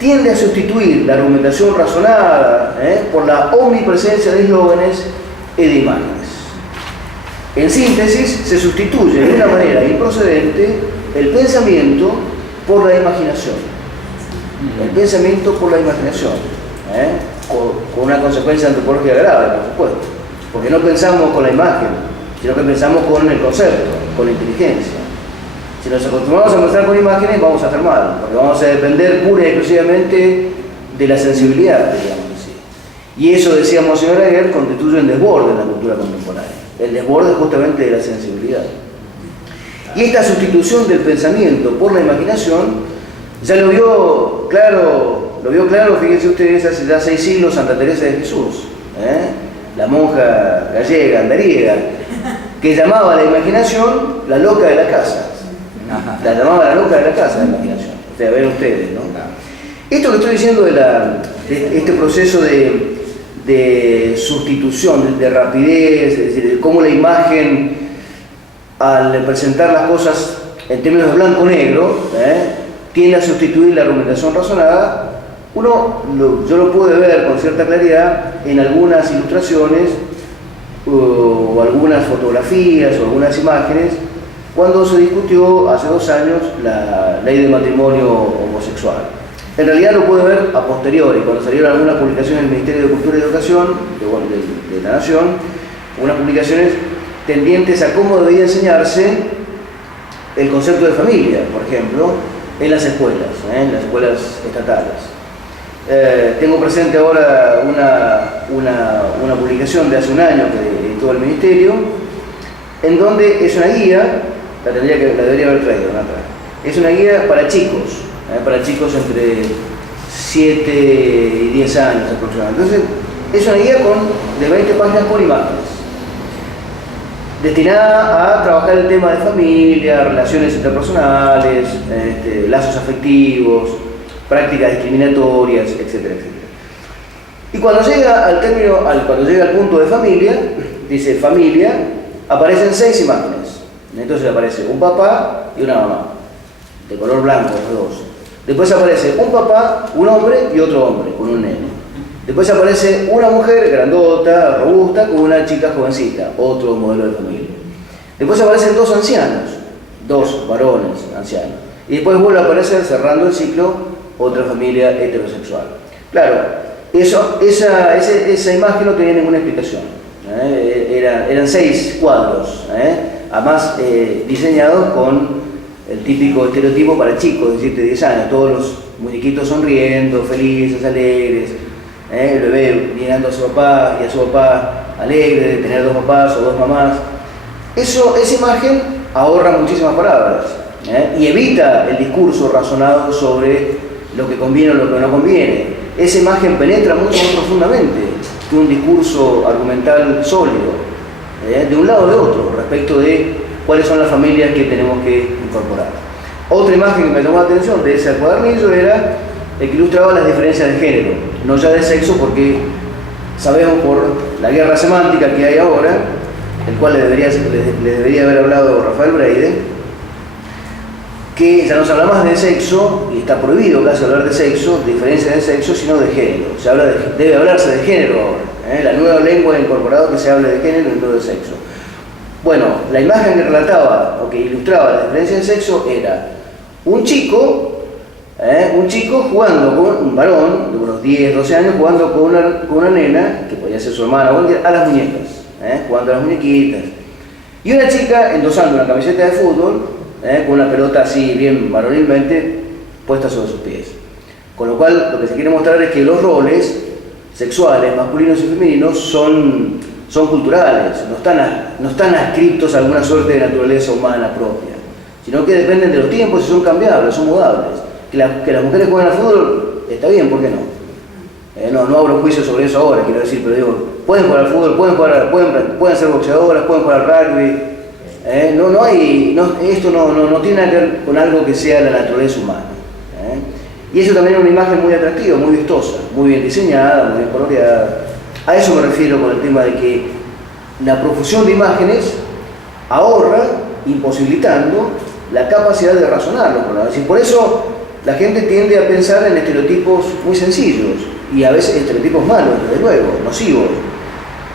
tiende a sustituir la argumentación razonada por la omnipresencia de eslóganes y de imágenes. En síntesis, se sustituye de una manera improcedente el pensamiento por la imaginación. Con una consecuencia antropológica grave, por supuesto, porque no pensamos con la imagen, sino que pensamos con el concepto, con la inteligencia. Si nos acostumbramos a pensar con imágenes, vamos a hacer mal, porque vamos a depender pura y exclusivamente de la sensibilidad, digamos así. Y eso, decía Monseñor Aguer, constituye un desborde en la cultura contemporánea, el desborde justamente de la sensibilidad. Y esta sustitución del pensamiento por la imaginación ya lo vio claro, fíjense ustedes, hace ya 6 siglos Santa Teresa de Jesús, la monja gallega, andariega, que llamaba a la imaginación la loca de la casa. La llamaba la loca de la casa, la imaginación. Ustedes, ven ustedes, ¿no? Esto que estoy diciendo de este proceso de sustitución, de rapidez, es decir, de cómo la imagen, al presentar las cosas en términos de blanco-negro, tiende a sustituir la argumentación razonada, yo lo pude ver con cierta claridad en algunas ilustraciones o algunas fotografías o algunas imágenes cuando se discutió hace 2 años la ley de matrimonio homosexual. En realidad lo pude ver a posteriori, cuando salieron algunas publicaciones del Ministerio de Cultura y Educación, de la Nación, unas publicaciones tendientes a cómo debía enseñarse el concepto de familia, por ejemplo, en las escuelas estatales. Tengo presente ahora una publicación de hace un año que editó el Ministerio, en donde es una guía, la debería haber traído, no la traje. Es una guía para chicos entre 7 y 10 años aproximadamente. Entonces, es una guía de 20 páginas con imágenes, destinada a trabajar el tema de familia, relaciones interpersonales, lazos afectivos, prácticas discriminatorias, etcétera, etcétera. Y cuando llega al punto de familia, dice familia, aparecen 6 imágenes. Entonces aparece un papá y una mamá, de color blanco los dos. Después aparece un papá, un hombre y otro hombre, con un nene. Después aparece una mujer grandota, robusta, con una chica jovencita, otro modelo de familia. Después aparecen 2 ancianos, 2 varones ancianos. Y después vuelve a aparecer, cerrando el ciclo, otra familia heterosexual. Claro, esa imagen no tenía ninguna explicación. Eran 6 cuadros, además diseñados con el típico estereotipo para chicos de 7-10 años, todos muñequitos sonriendo, felices, alegres, el bebé mirando a su papá y a su papá alegre de tener dos papás o dos mamás. Esa imagen ahorra muchísimas palabras y evita el discurso razonado sobre lo que conviene o lo que no conviene. Esa imagen penetra mucho más profundamente que un discurso argumental sólido, de un lado o de otro, respecto de cuáles son las familias que tenemos que incorporar. Otra imagen que me llamó la atención de ese cuadernillo era el que ilustraba las diferencias de género, no ya de sexo, porque sabemos por la guerra semántica que hay ahora, el cual le debería haber hablado Rafael Breide, que ya no se habla más de sexo, y está prohibido casi hablar de sexo, de diferencias de sexo, sino de género. Debe hablarse de género ahora, la nueva lengua ha incorporado que se hable de género y no de sexo. Bueno, la imagen que relataba o que ilustraba la diferencia de sexo era un chico jugando con un varón de unos 10, 12 años, jugando con una nena, que podía ser su hermana, a las muñecas, jugando a las muñequitas. Y una chica endosando una camiseta de fútbol, con una pelota así bien varonilmente puesta sobre sus pies. Con lo cual, lo que se quiere mostrar es que los roles sexuales, masculinos y femeninos, son culturales, no están adscriptos a alguna suerte de naturaleza humana propia, sino que dependen de los tiempos y son cambiables, son mudables. Que las mujeres jueguen al fútbol, está bien, ¿por qué no? No abro juicio sobre eso ahora, quiero decir, pero digo, pueden jugar al fútbol, pueden ser boxeadoras, pueden jugar al rugby. Esto no tiene nada que ver con algo que sea la naturaleza humana. Y eso también es una imagen muy atractiva, muy vistosa, muy bien diseñada, muy bien coloreada. A eso me refiero con el tema de que la profusión de imágenes ahorra, imposibilitando la capacidad de razonar los problemas. Y por eso la gente tiende a pensar en estereotipos muy sencillos, y a veces estereotipos malos, desde luego, nocivos.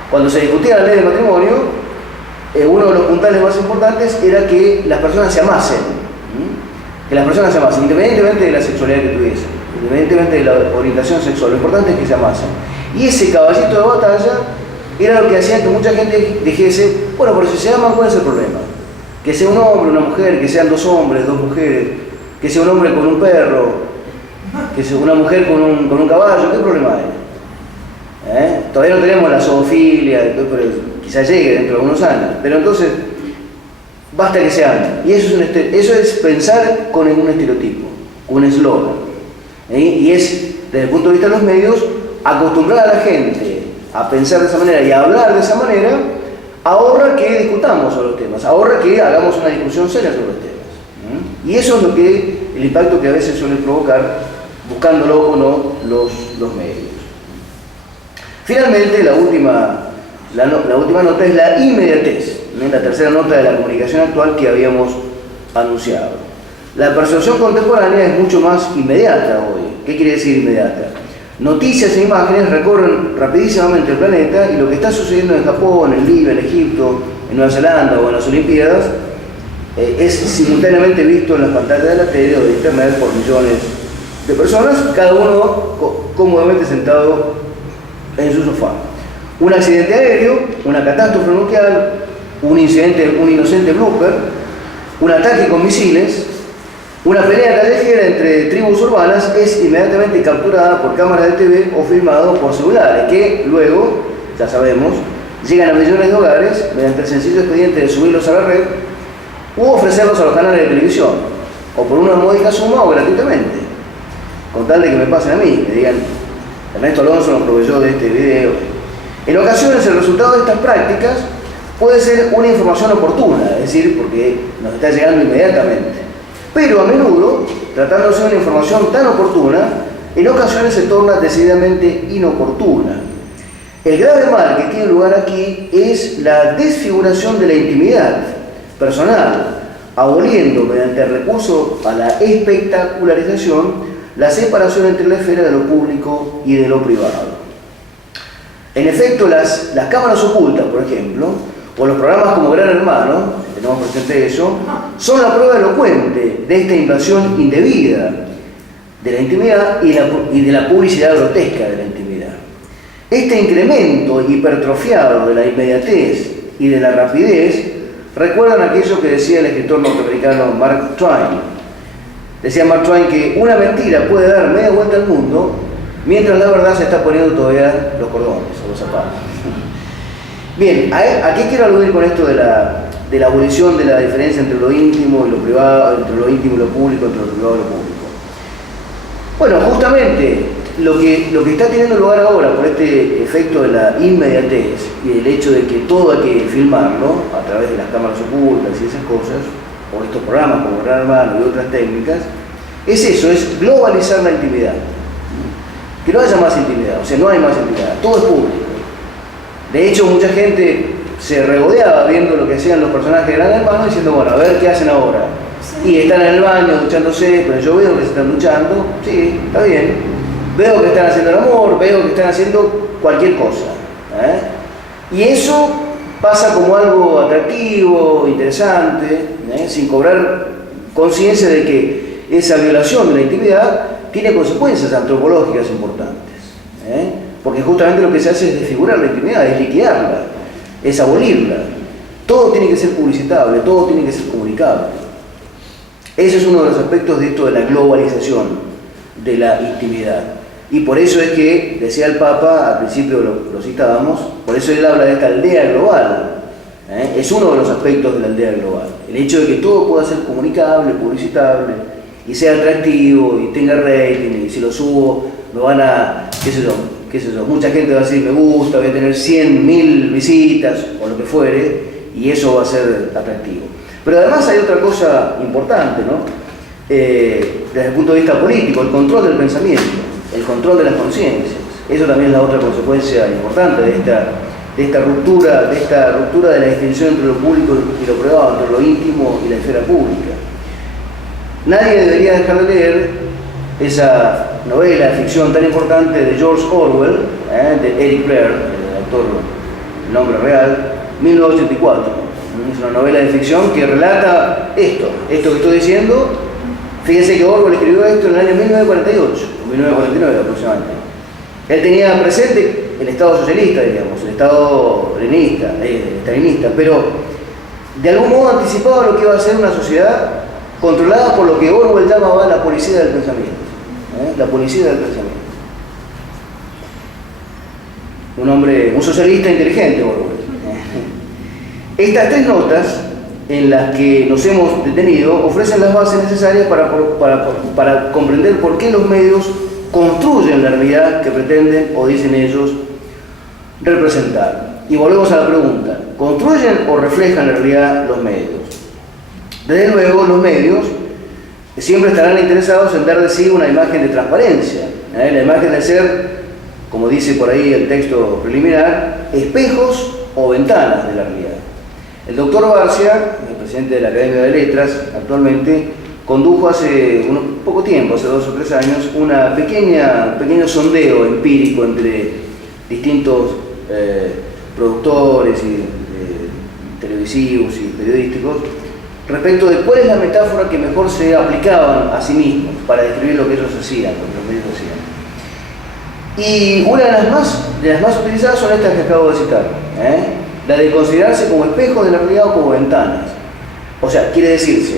Cuando se discutía la ley del matrimonio, uno de los puntales más importantes era que las personas se amasen, independientemente de la sexualidad que tuviesen, independientemente de la orientación sexual, lo importante es que se amasen. Y ese caballito de batalla era lo que hacía que mucha gente dijese, bueno, pero si se aman, ¿cuál es el problema? Que sea un hombre, una mujer, que sean dos hombres, dos mujeres, que sea un hombre con un perro, que sea una mujer con un caballo, ¿qué problema hay? Todavía no tenemos la zoofilia, pero quizás llegue dentro de algunos años, pero entonces basta que se amen. Y eso es pensar con un estereotipo, con un eslogan. Y es, desde el punto de vista de los medios, acostumbrar a la gente a pensar de esa manera y a hablar de esa manera, ahorra que discutamos sobre los temas, ahorra que hagamos una discusión seria sobre los temas. Y eso es el impacto que a veces suele provocar, buscándolo o no, los medios. Finalmente, la última nota es la inmediatez, la tercera nota de la comunicación actual que habíamos anunciado. La percepción contemporánea es mucho más inmediata hoy. ¿Qué quiere decir inmediata? Noticias e imágenes recorren rapidísimamente el planeta, y lo que está sucediendo en Japón, en Libia, en Egipto, en Nueva Zelanda o en las Olimpiadas es simultáneamente visto en las pantallas de la tele o de internet por millones de personas, cada uno cómodamente sentado en su sofá. Un accidente aéreo, una catástrofe nuclear, un inocente blooper, un ataque con misiles, una pelea callejera entre tribus urbanas es inmediatamente capturada por cámaras de TV o filmado por celulares, que luego, ya sabemos, llegan a millones de hogares mediante el sencillo expediente de subirlos a la red u ofrecerlos a los canales de televisión, o por una módica suma o gratuitamente, con tal de que me pasen a mí, me digan, Ernesto Alonso nos proveyó de este video. En ocasiones el resultado de estas prácticas puede ser una información oportuna, es decir, porque nos está llegando inmediatamente. Pero a menudo, tratándose de una información tan oportuna, en ocasiones se torna decididamente inoportuna. El grave mal que tiene lugar aquí es la desfiguración de la intimidad personal, aboliendo mediante el recurso a la espectacularización la separación entre la esfera de lo público y de lo privado. En efecto, las cámaras ocultas, por ejemplo, o los programas como Gran Hermano, tenemos presente eso, son la prueba elocuente de esta invasión indebida de la intimidad y de la publicidad grotesca de la intimidad. Este incremento hipertrofiado de la inmediatez y de la rapidez recuerdan aquello que decía el escritor norteamericano Mark Twain: Decía Mark Twain que una mentira puede dar media vuelta al mundo, mientras la verdad se está poniendo todavía los cordones o los zapatos. Bien, ¿a qué quiero aludir con esto de la abolición de la diferencia entre lo íntimo y lo privado, entre lo íntimo y lo público, entre lo privado y lo público? Bueno, justamente lo que está teniendo lugar ahora por este efecto de la inmediatez y el hecho de que todo hay que filmarlo a través de las cámaras ocultas y esas cosas, o estos programas como Gran Hermano y otras técnicas, es eso, es globalizar la intimidad. Que no haya más intimidad, o sea, no hay más intimidad, todo es público. De hecho, mucha gente se regodeaba viendo lo que hacían los personajes de Gran Hermano diciendo, bueno, a ver qué hacen ahora. Y están en el baño duchándose, pero yo veo que se están duchando, sí, está bien. Veo que están haciendo el amor, veo que están haciendo cualquier cosa. Y eso pasa como algo atractivo, interesante, sin cobrar conciencia de que esa violación de la intimidad tiene consecuencias antropológicas importantes. Porque justamente lo que se hace es desfigurar la intimidad, es liquidarla, es abolirla. Todo tiene que ser publicitable, todo tiene que ser comunicable. Ese es uno de los aspectos de esto de la globalización de la intimidad. Y por eso es que, decía el Papa, al principio lo citábamos, por eso él habla de esta aldea global. Es uno de los aspectos de la aldea global. El hecho de que todo pueda ser comunicable, publicitable, y sea atractivo, y tenga rating, y si lo subo, me van a, qué sé yo, mucha gente va a decir me gusta, voy a tener 100.000 visitas, o lo que fuere, y eso va a ser atractivo. Pero además hay otra cosa importante, ¿no? Desde el punto de vista político, el control del pensamiento, el control de las conciencias. Eso también es la otra consecuencia importante de esta ruptura de la distinción entre lo público y lo privado, entre lo íntimo y la esfera pública. Nadie debería dejar de leer esa novela de ficción tan importante de George Orwell, de Eric Blair, el autor, el nombre real, 1984. Es una novela de ficción que relata esto que estoy diciendo. Fíjense que Orwell escribió esto en el año 1948, o 1949 aproximadamente. Él tenía presente el Estado socialista, digamos, el Estado stalinista, pero de algún modo anticipaba lo que iba a ser una sociedad controlada por lo que Orwell llamaba la policía del pensamiento. La policía del pensamiento. Un socialista inteligente, Orwell. Estas tres notas en las que nos hemos detenido ofrecen las bases necesarias para comprender por qué los medios construyen la realidad que pretenden o dicen ellos representar. Y volvemos a la pregunta, ¿construyen o reflejan la realidad los medios? Desde luego, los medios siempre estarán interesados en dar de sí una imagen de transparencia, la imagen de ser, como dice por ahí el texto preliminar, espejos o ventanas de la realidad. El doctor Barcia, el presidente de la Academia de Letras, actualmente condujo hace poco tiempo, hace 2 o 3 años, un pequeño sondeo empírico entre distintos productores televisivos y periodísticos respecto de cuál es la metáfora que mejor se aplicaban a sí mismos para describir lo que ellos hacían, lo que los medios hacían. Y una de las más utilizadas son estas que acabo de citar, la de considerarse como espejo de la realidad o como ventanas. O sea, quiere decirse,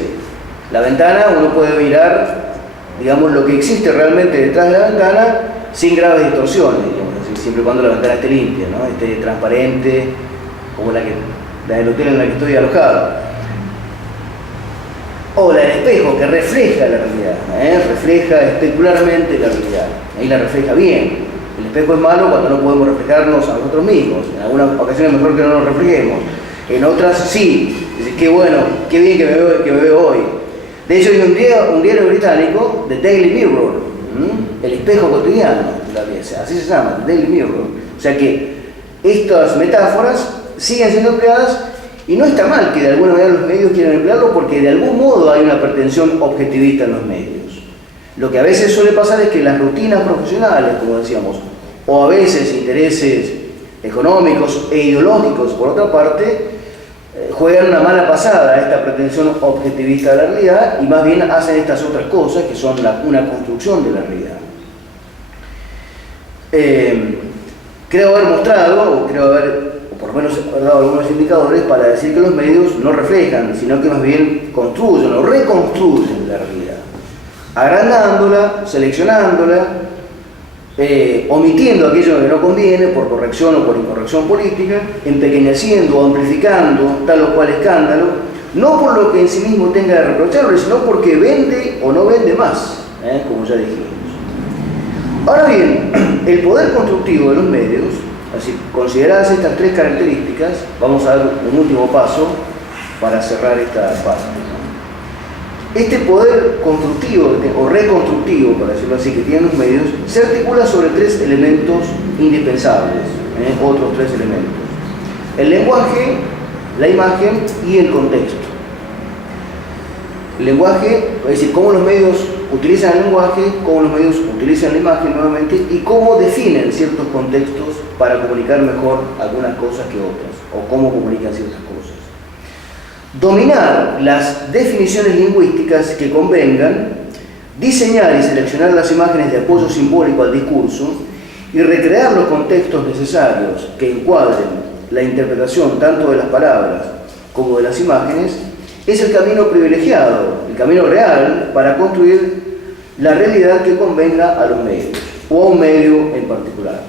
la ventana uno puede mirar, digamos, lo que existe realmente detrás de la ventana sin graves distorsiones, digamos, es decir, siempre y cuando la ventana esté limpia, ¿no? Esté transparente, como la del hotel en la que estoy alojado. O la del espejo, que refleja la realidad, refleja especularmente la realidad, ahí la refleja bien. El espejo es malo cuando no podemos reflejarnos a nosotros mismos. En algunas ocasiones mejor que no nos reflejemos. En otras sí. Es decir, qué bueno, qué bien que me veo hoy. De hecho, hay un diario británico, The Daily Mirror, el espejo cotidiano, así se llama, The Daily Mirror. O sea que estas metáforas siguen siendo empleadas y no está mal que de alguna manera los medios quieran emplearlo porque de algún modo hay una pretensión objetivista en los medios. Lo que a veces suele pasar es que las rutinas profesionales, como decíamos, o a veces intereses económicos e ideológicos, por otra parte, juegan una mala pasada a esta pretensión objetivista de la realidad y más bien hacen estas otras cosas que son una construcción de la realidad. Creo haber mostrado, o por lo menos he dado algunos indicadores para decir que los medios no reflejan, sino que más bien construyen o reconstruyen la realidad. agrandándola, seleccionándola, omitiendo aquello que no conviene por corrección o por incorrección política, empequeñeciendo o amplificando tal o cual escándalo, no por lo que en sí mismo tenga de reprochable, sino porque vende o no vende más, como ya dijimos. Ahora bien, el poder constructivo de los medios, así, consideradas estas tres características, vamos a dar un último paso para cerrar esta parte. Este poder constructivo o reconstructivo, para decirlo así, que tienen los medios, se articula sobre tres elementos indispensables, otros tres elementos: el lenguaje, la imagen y el contexto. El lenguaje, es decir, cómo los medios utilizan el lenguaje, cómo los medios utilizan la imagen nuevamente y cómo definen ciertos contextos para comunicar mejor algunas cosas que otras, o cómo comunican ciertas cosas. Dominar las definiciones lingüísticas que convengan, diseñar y seleccionar las imágenes de apoyo simbólico al discurso y recrear los contextos necesarios que encuadren la interpretación tanto de las palabras como de las imágenes, es el camino privilegiado, el camino real para construir la realidad que convenga a los medios, o a un medio en particular.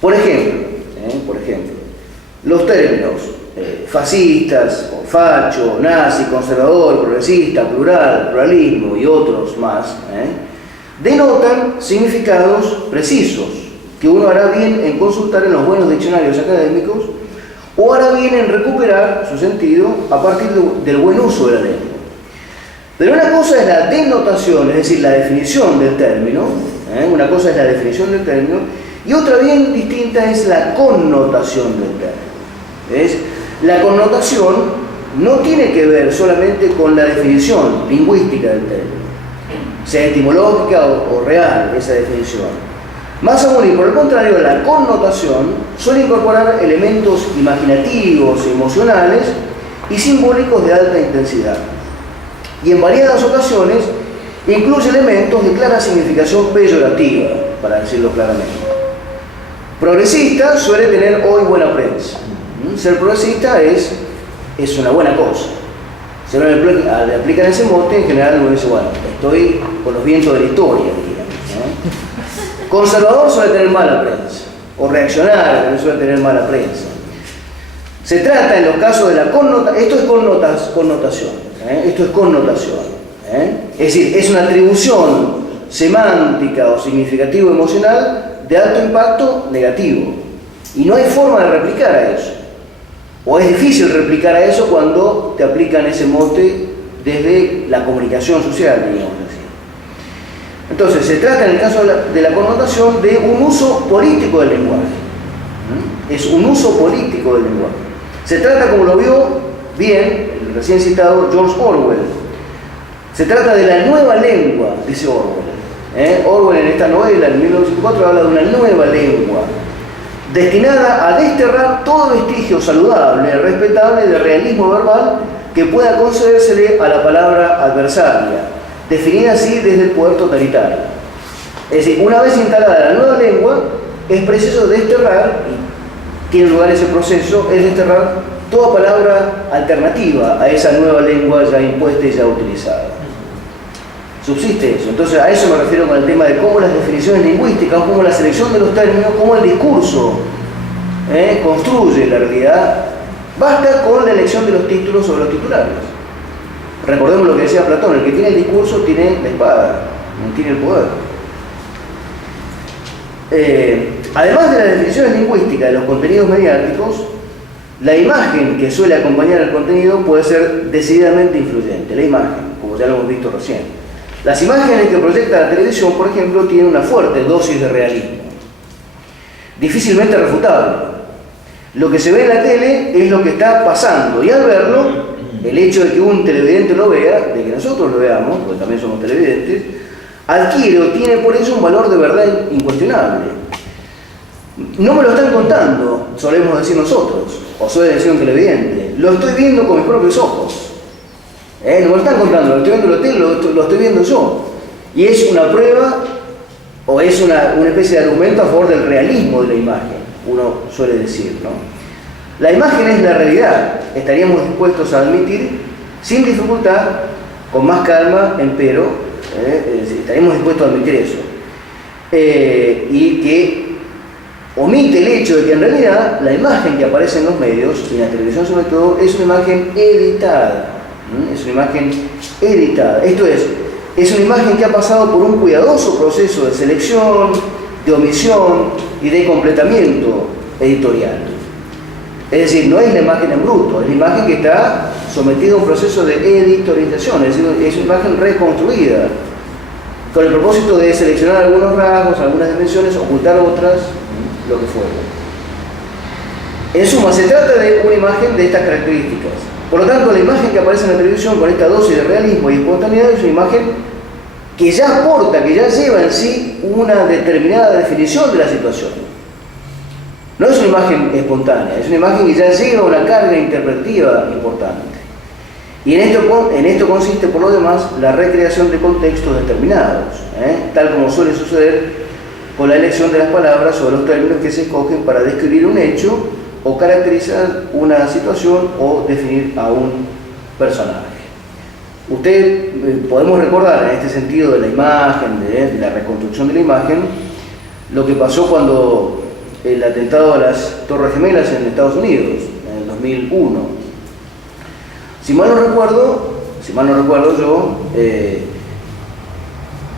Por ejemplo, los términos fascistas, o facho, nazi, conservador, progresista, plural, pluralismo y otros más, denotan significados precisos que uno hará bien en consultar en los buenos diccionarios académicos o hará bien en recuperar su sentido a partir del buen uso de la lengua. Pero una cosa es la denotación, es decir, la definición del término, una cosa es la definición del término, y otra bien distinta es la connotación del término. La connotación no tiene que ver solamente con la definición lingüística del término, sea etimológica o real esa definición. Más aún, y por el contrario, la connotación suele incorporar elementos imaginativos, emocionales y simbólicos de alta intensidad. Y en variadas ocasiones incluye elementos de clara significación peyorativa, para decirlo claramente. Progresista suele tener hoy buena prensa. Ser progresista es una buena cosa. Si uno le aplican ese mote, en general uno dice, bueno, estoy con los vientos de la historia, digamos. Conservador suele tener mala prensa, o reaccionario también suele tener mala prensa. Se trata en los casos de la connotación, esto es connotación, esto es connotación, es decir, es una atribución semántica o significativo emocional de alto impacto negativo, y no hay forma de replicar a eso, o es difícil replicar a eso cuando te aplican ese mote desde la comunicación social, digamos así. Entonces, se trata en el caso de la connotación de un uso político del lenguaje. Es un uso político del lenguaje. Se trata, como lo vio bien el recién citado George Orwell, se trata de la nueva lengua, dice Orwell. Orwell en esta novela, en 1984, habla de una nueva lengua, destinada a desterrar todo vestigio saludable, respetable de realismo verbal que pueda concedérsele a la palabra adversaria, definida así desde el poder totalitario. Es decir, una vez instalada la nueva lengua, es preciso desterrar, y tiene lugar ese proceso, es desterrar toda palabra alternativa a esa nueva lengua ya impuesta y ya utilizada. Subsiste eso. Entonces, a eso me refiero con el tema de cómo las definiciones lingüísticas, cómo la selección de los términos, cómo el discurso construye la realidad. Basta con la elección de los títulos sobre los titulares. Recordemos lo que decía Platón: el que tiene el discurso tiene la espada, no tiene el poder. Además de las definiciones lingüísticas de los contenidos mediáticos, la imagen que suele acompañar al contenido puede ser decididamente influyente. La imagen, como ya lo hemos visto recién. Las imágenes que proyecta la televisión, por ejemplo, tienen una fuerte dosis de realismo, difícilmente refutable. Lo que se ve en la tele es lo que está pasando, y al verlo, el hecho de que un televidente lo vea, de que nosotros lo veamos, porque también somos televidentes, adquiere o tiene por eso un valor de verdad incuestionable. No me lo están contando, solemos decir nosotros, o suele decir un televidente, lo estoy viendo con mis propios ojos. No me lo están contando, lo estoy viendo en el hotel, lo estoy viendo yo. Y es una prueba, o es una especie de argumento a favor del realismo de la imagen, uno suele decir, ¿no? La imagen es la realidad, estaríamos dispuestos a admitir sin dificultad, con más calma, empero, estaremos dispuestos a admitir eso. Y que omite el hecho de que en realidad la imagen que aparece en los medios, y en la televisión sobre todo, es una imagen editada. Es una imagen editada. Esto es una imagen que ha pasado por un cuidadoso proceso de selección, de omisión y de completamiento editorial. Es decir, no es la imagen en bruto, es la imagen que está sometida a un proceso de editorialización, es decir, es una imagen reconstruida, con el propósito de seleccionar algunos rasgos, algunas dimensiones, ocultar otras, lo que fuera. En suma, se trata de una imagen de estas características. Por lo tanto, la imagen que aparece en la televisión con esta dosis de realismo y espontaneidad es una imagen que ya aporta, que ya lleva en sí una determinada definición de la situación. No es una imagen espontánea, es una imagen que ya lleva una carga interpretativa importante. Y en esto consiste, por lo demás, la recreación de contextos determinados, tal como suele suceder con la elección de las palabras o de los términos que se escogen para describir un hecho o caracterizar una situación o definir a un personaje. Podemos recordar en este sentido de la imagen, de la reconstrucción de la imagen, lo que pasó cuando el atentado a las Torres Gemelas en Estados Unidos, en el 2001. Si mal no recuerdo yo,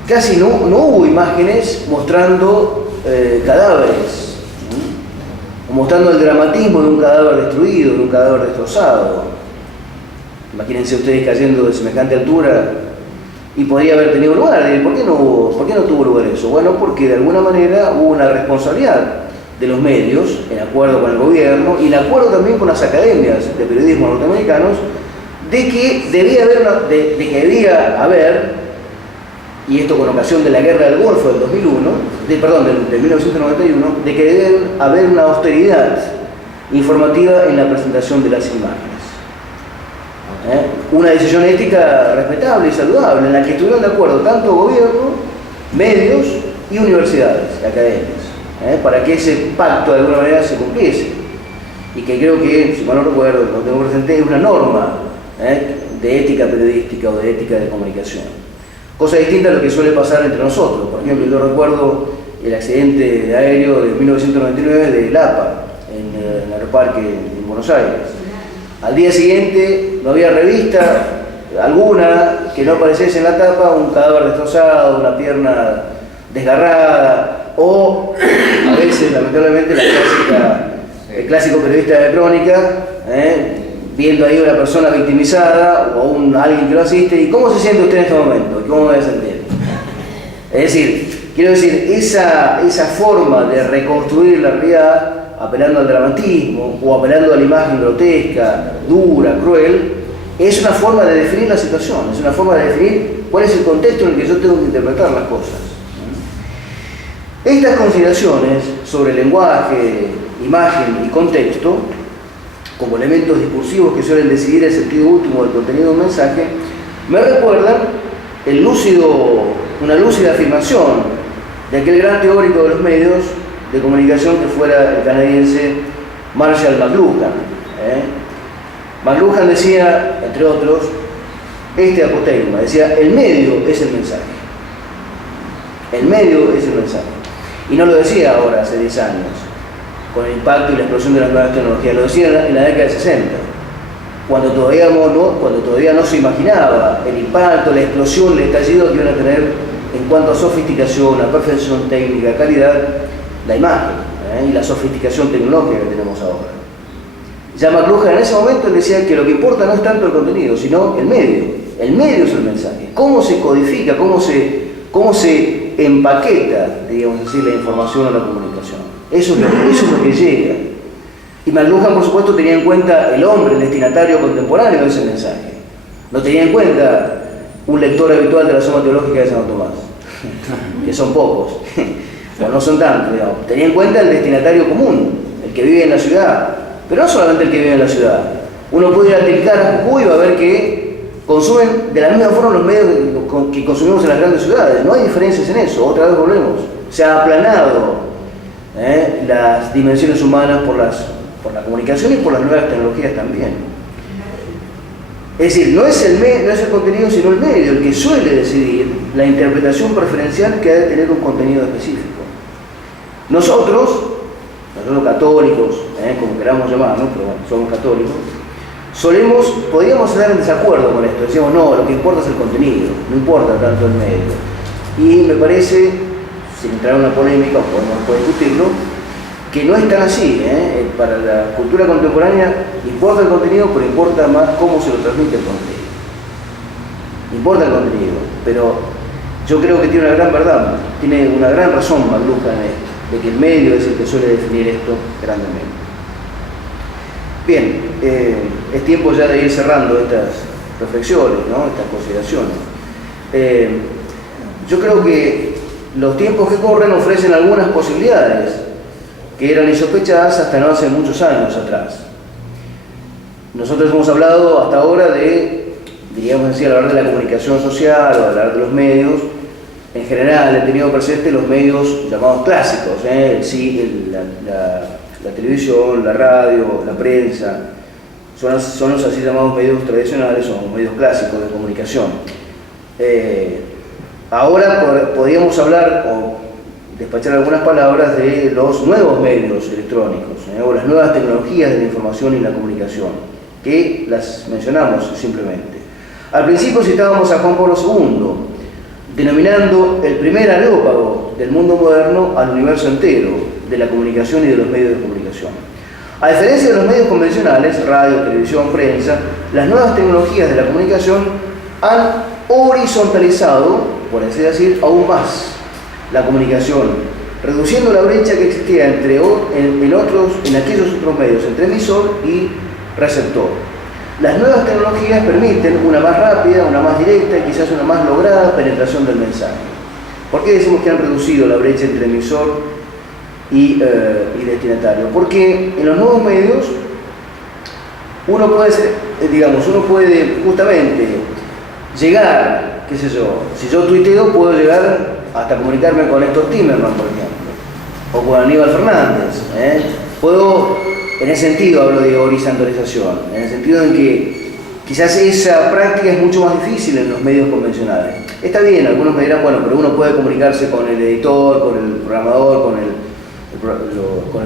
casi no hubo imágenes mostrando cadáveres, o mostrando el dramatismo de un cadáver destruido, de un cadáver destrozado. Imagínense ustedes cayendo de semejante altura y podría haber tenido lugar. ¿Por qué no tuvo lugar eso? Bueno, porque de alguna manera hubo una responsabilidad de los medios, en acuerdo con el gobierno y en acuerdo también con las academias de periodismo norteamericanos, de que debía haber, y esto con ocasión de la Guerra del Golfo del 1991, de que debe haber una austeridad informativa en la presentación de las imágenes. Una decisión ética respetable y saludable, en la que estuvieron de acuerdo tanto gobierno, medios y universidades, academias, para que ese pacto de alguna manera se cumpliese. Y que creo que, si mal no recuerdo, lo tengo presente, es una norma de ética periodística o de ética de comunicación. Cosa distinta a lo que suele pasar entre nosotros. Por ejemplo, yo recuerdo el accidente aéreo de 1999 de Lapa, en el aeroparque en Buenos Aires. Al día siguiente no había revista alguna que no apareciese en la tapa un cadáver destrozado, una pierna desgarrada, o a veces, lamentablemente, el clásico periodista de crónica, viendo ahí a una persona victimizada o alguien que lo asiste, ¿y cómo se siente usted en este momento? ¿Cómo me voy a sentir? Es decir, quiero decir, esa forma de reconstruir la realidad, apelando al dramatismo o apelando a la imagen grotesca, dura, cruel, es una forma de definir la situación, es una forma de definir cuál es el contexto en el que yo tengo que interpretar las cosas. Estas consideraciones sobre lenguaje, imagen y contexto, como elementos discursivos que suelen decidir el sentido último del contenido de un mensaje, me recuerdan una lúcida afirmación de aquel gran teórico de los medios de comunicación que fuera el canadiense Marshall McLuhan. McLuhan decía, entre otros, este apotegma, decía, el medio es el mensaje. El medio es el mensaje. Y no lo decía ahora, hace 10 años, con el impacto y la explosión de las nuevas tecnologías, lo decía en la década de 60, cuando todavía no se imaginaba el impacto, la explosión, el estallido que iban a tener en cuanto a sofisticación, a perfección técnica, calidad, la imagen y la sofisticación tecnológica que tenemos ahora. Ya McLuhan en ese momento decía que lo que importa no es tanto el contenido, sino el medio. El medio es el mensaje. Cómo se codifica, cómo se empaqueta, digamos así, la información o la comunicación. Eso es lo que llega. Y McLuhan, por supuesto, tenía en cuenta el hombre, el destinatario contemporáneo de ese mensaje. No tenía en cuenta un lector habitual de la Suma Teológica de Santo Tomás, que son pocos, o no son tantos, digamos. Tenía en cuenta el destinatario común, el que vive en la ciudad, pero no solamente el que vive en la ciudad. Uno puede ir a Tilcara, a Jujuy, y va a ver que consumen de la misma forma los medios que consumimos en las grandes ciudades. No hay diferencias en eso, otra vez volvemos. Se ha aplanado las dimensiones humanas por la comunicación y por las nuevas tecnologías también. Es decir, no es el contenido, sino el medio el que suele decidir la interpretación preferencial que ha de tener un contenido específico. Nosotros católicos, como queramos llamarnos, pero bueno, somos católicos, podríamos estar en desacuerdo con esto. Decimos, no, lo que importa es el contenido, no importa tanto el medio. Y me parece, sin entrar en una polémica, o podemos discutirlo, que no es tan así. Para la cultura contemporánea importa el contenido, pero importa más cómo se lo transmite el contenido. Importa el contenido, pero yo creo que tiene una gran verdad, tiene una gran razón McLuhan en esto, de que el medio es el que suele definir esto grandemente. Bien, es tiempo ya de ir cerrando estas reflexiones, ¿no? Estas consideraciones. Yo creo que los tiempos que corren ofrecen algunas posibilidades que eran insospechadas hasta no hace muchos años atrás. Nosotros hemos hablado hasta ahora de, diríamos así, al hablar de la comunicación social o al hablar de los medios, en general he tenido presente los medios llamados clásicos, la televisión, la radio, la prensa, son los así llamados medios tradicionales o medios clásicos de comunicación. Ahora podríamos hablar o despachar algunas palabras de los nuevos medios electrónicos o las nuevas tecnologías de la información y la comunicación, que las mencionamos simplemente. Al principio citábamos a Juan Pablo II, denominando el primer areópago del mundo moderno al universo entero de la comunicación y de los medios de comunicación. A diferencia de los medios convencionales, radio, televisión, prensa, las nuevas tecnologías de la comunicación han horizontalizado, por así decir, aún más la comunicación, reduciendo la brecha que existía en aquellos otros medios, entre emisor y receptor. Las nuevas tecnologías permiten una más rápida, una más directa y quizás una más lograda penetración del mensaje. ¿Por qué decimos que han reducido la brecha entre emisor y destinatario? Porque en los nuevos medios uno puede justamente llegar, qué sé yo, si yo tuiteo puedo llegar hasta comunicarme con Héctor Timerman, por ejemplo, o con Aníbal Fernández. En ese sentido hablo de horizontalización, en el sentido en que quizás esa práctica es mucho más difícil en los medios convencionales. Está bien, algunos me dirán, bueno, pero uno puede comunicarse con el editor, con el programador, con el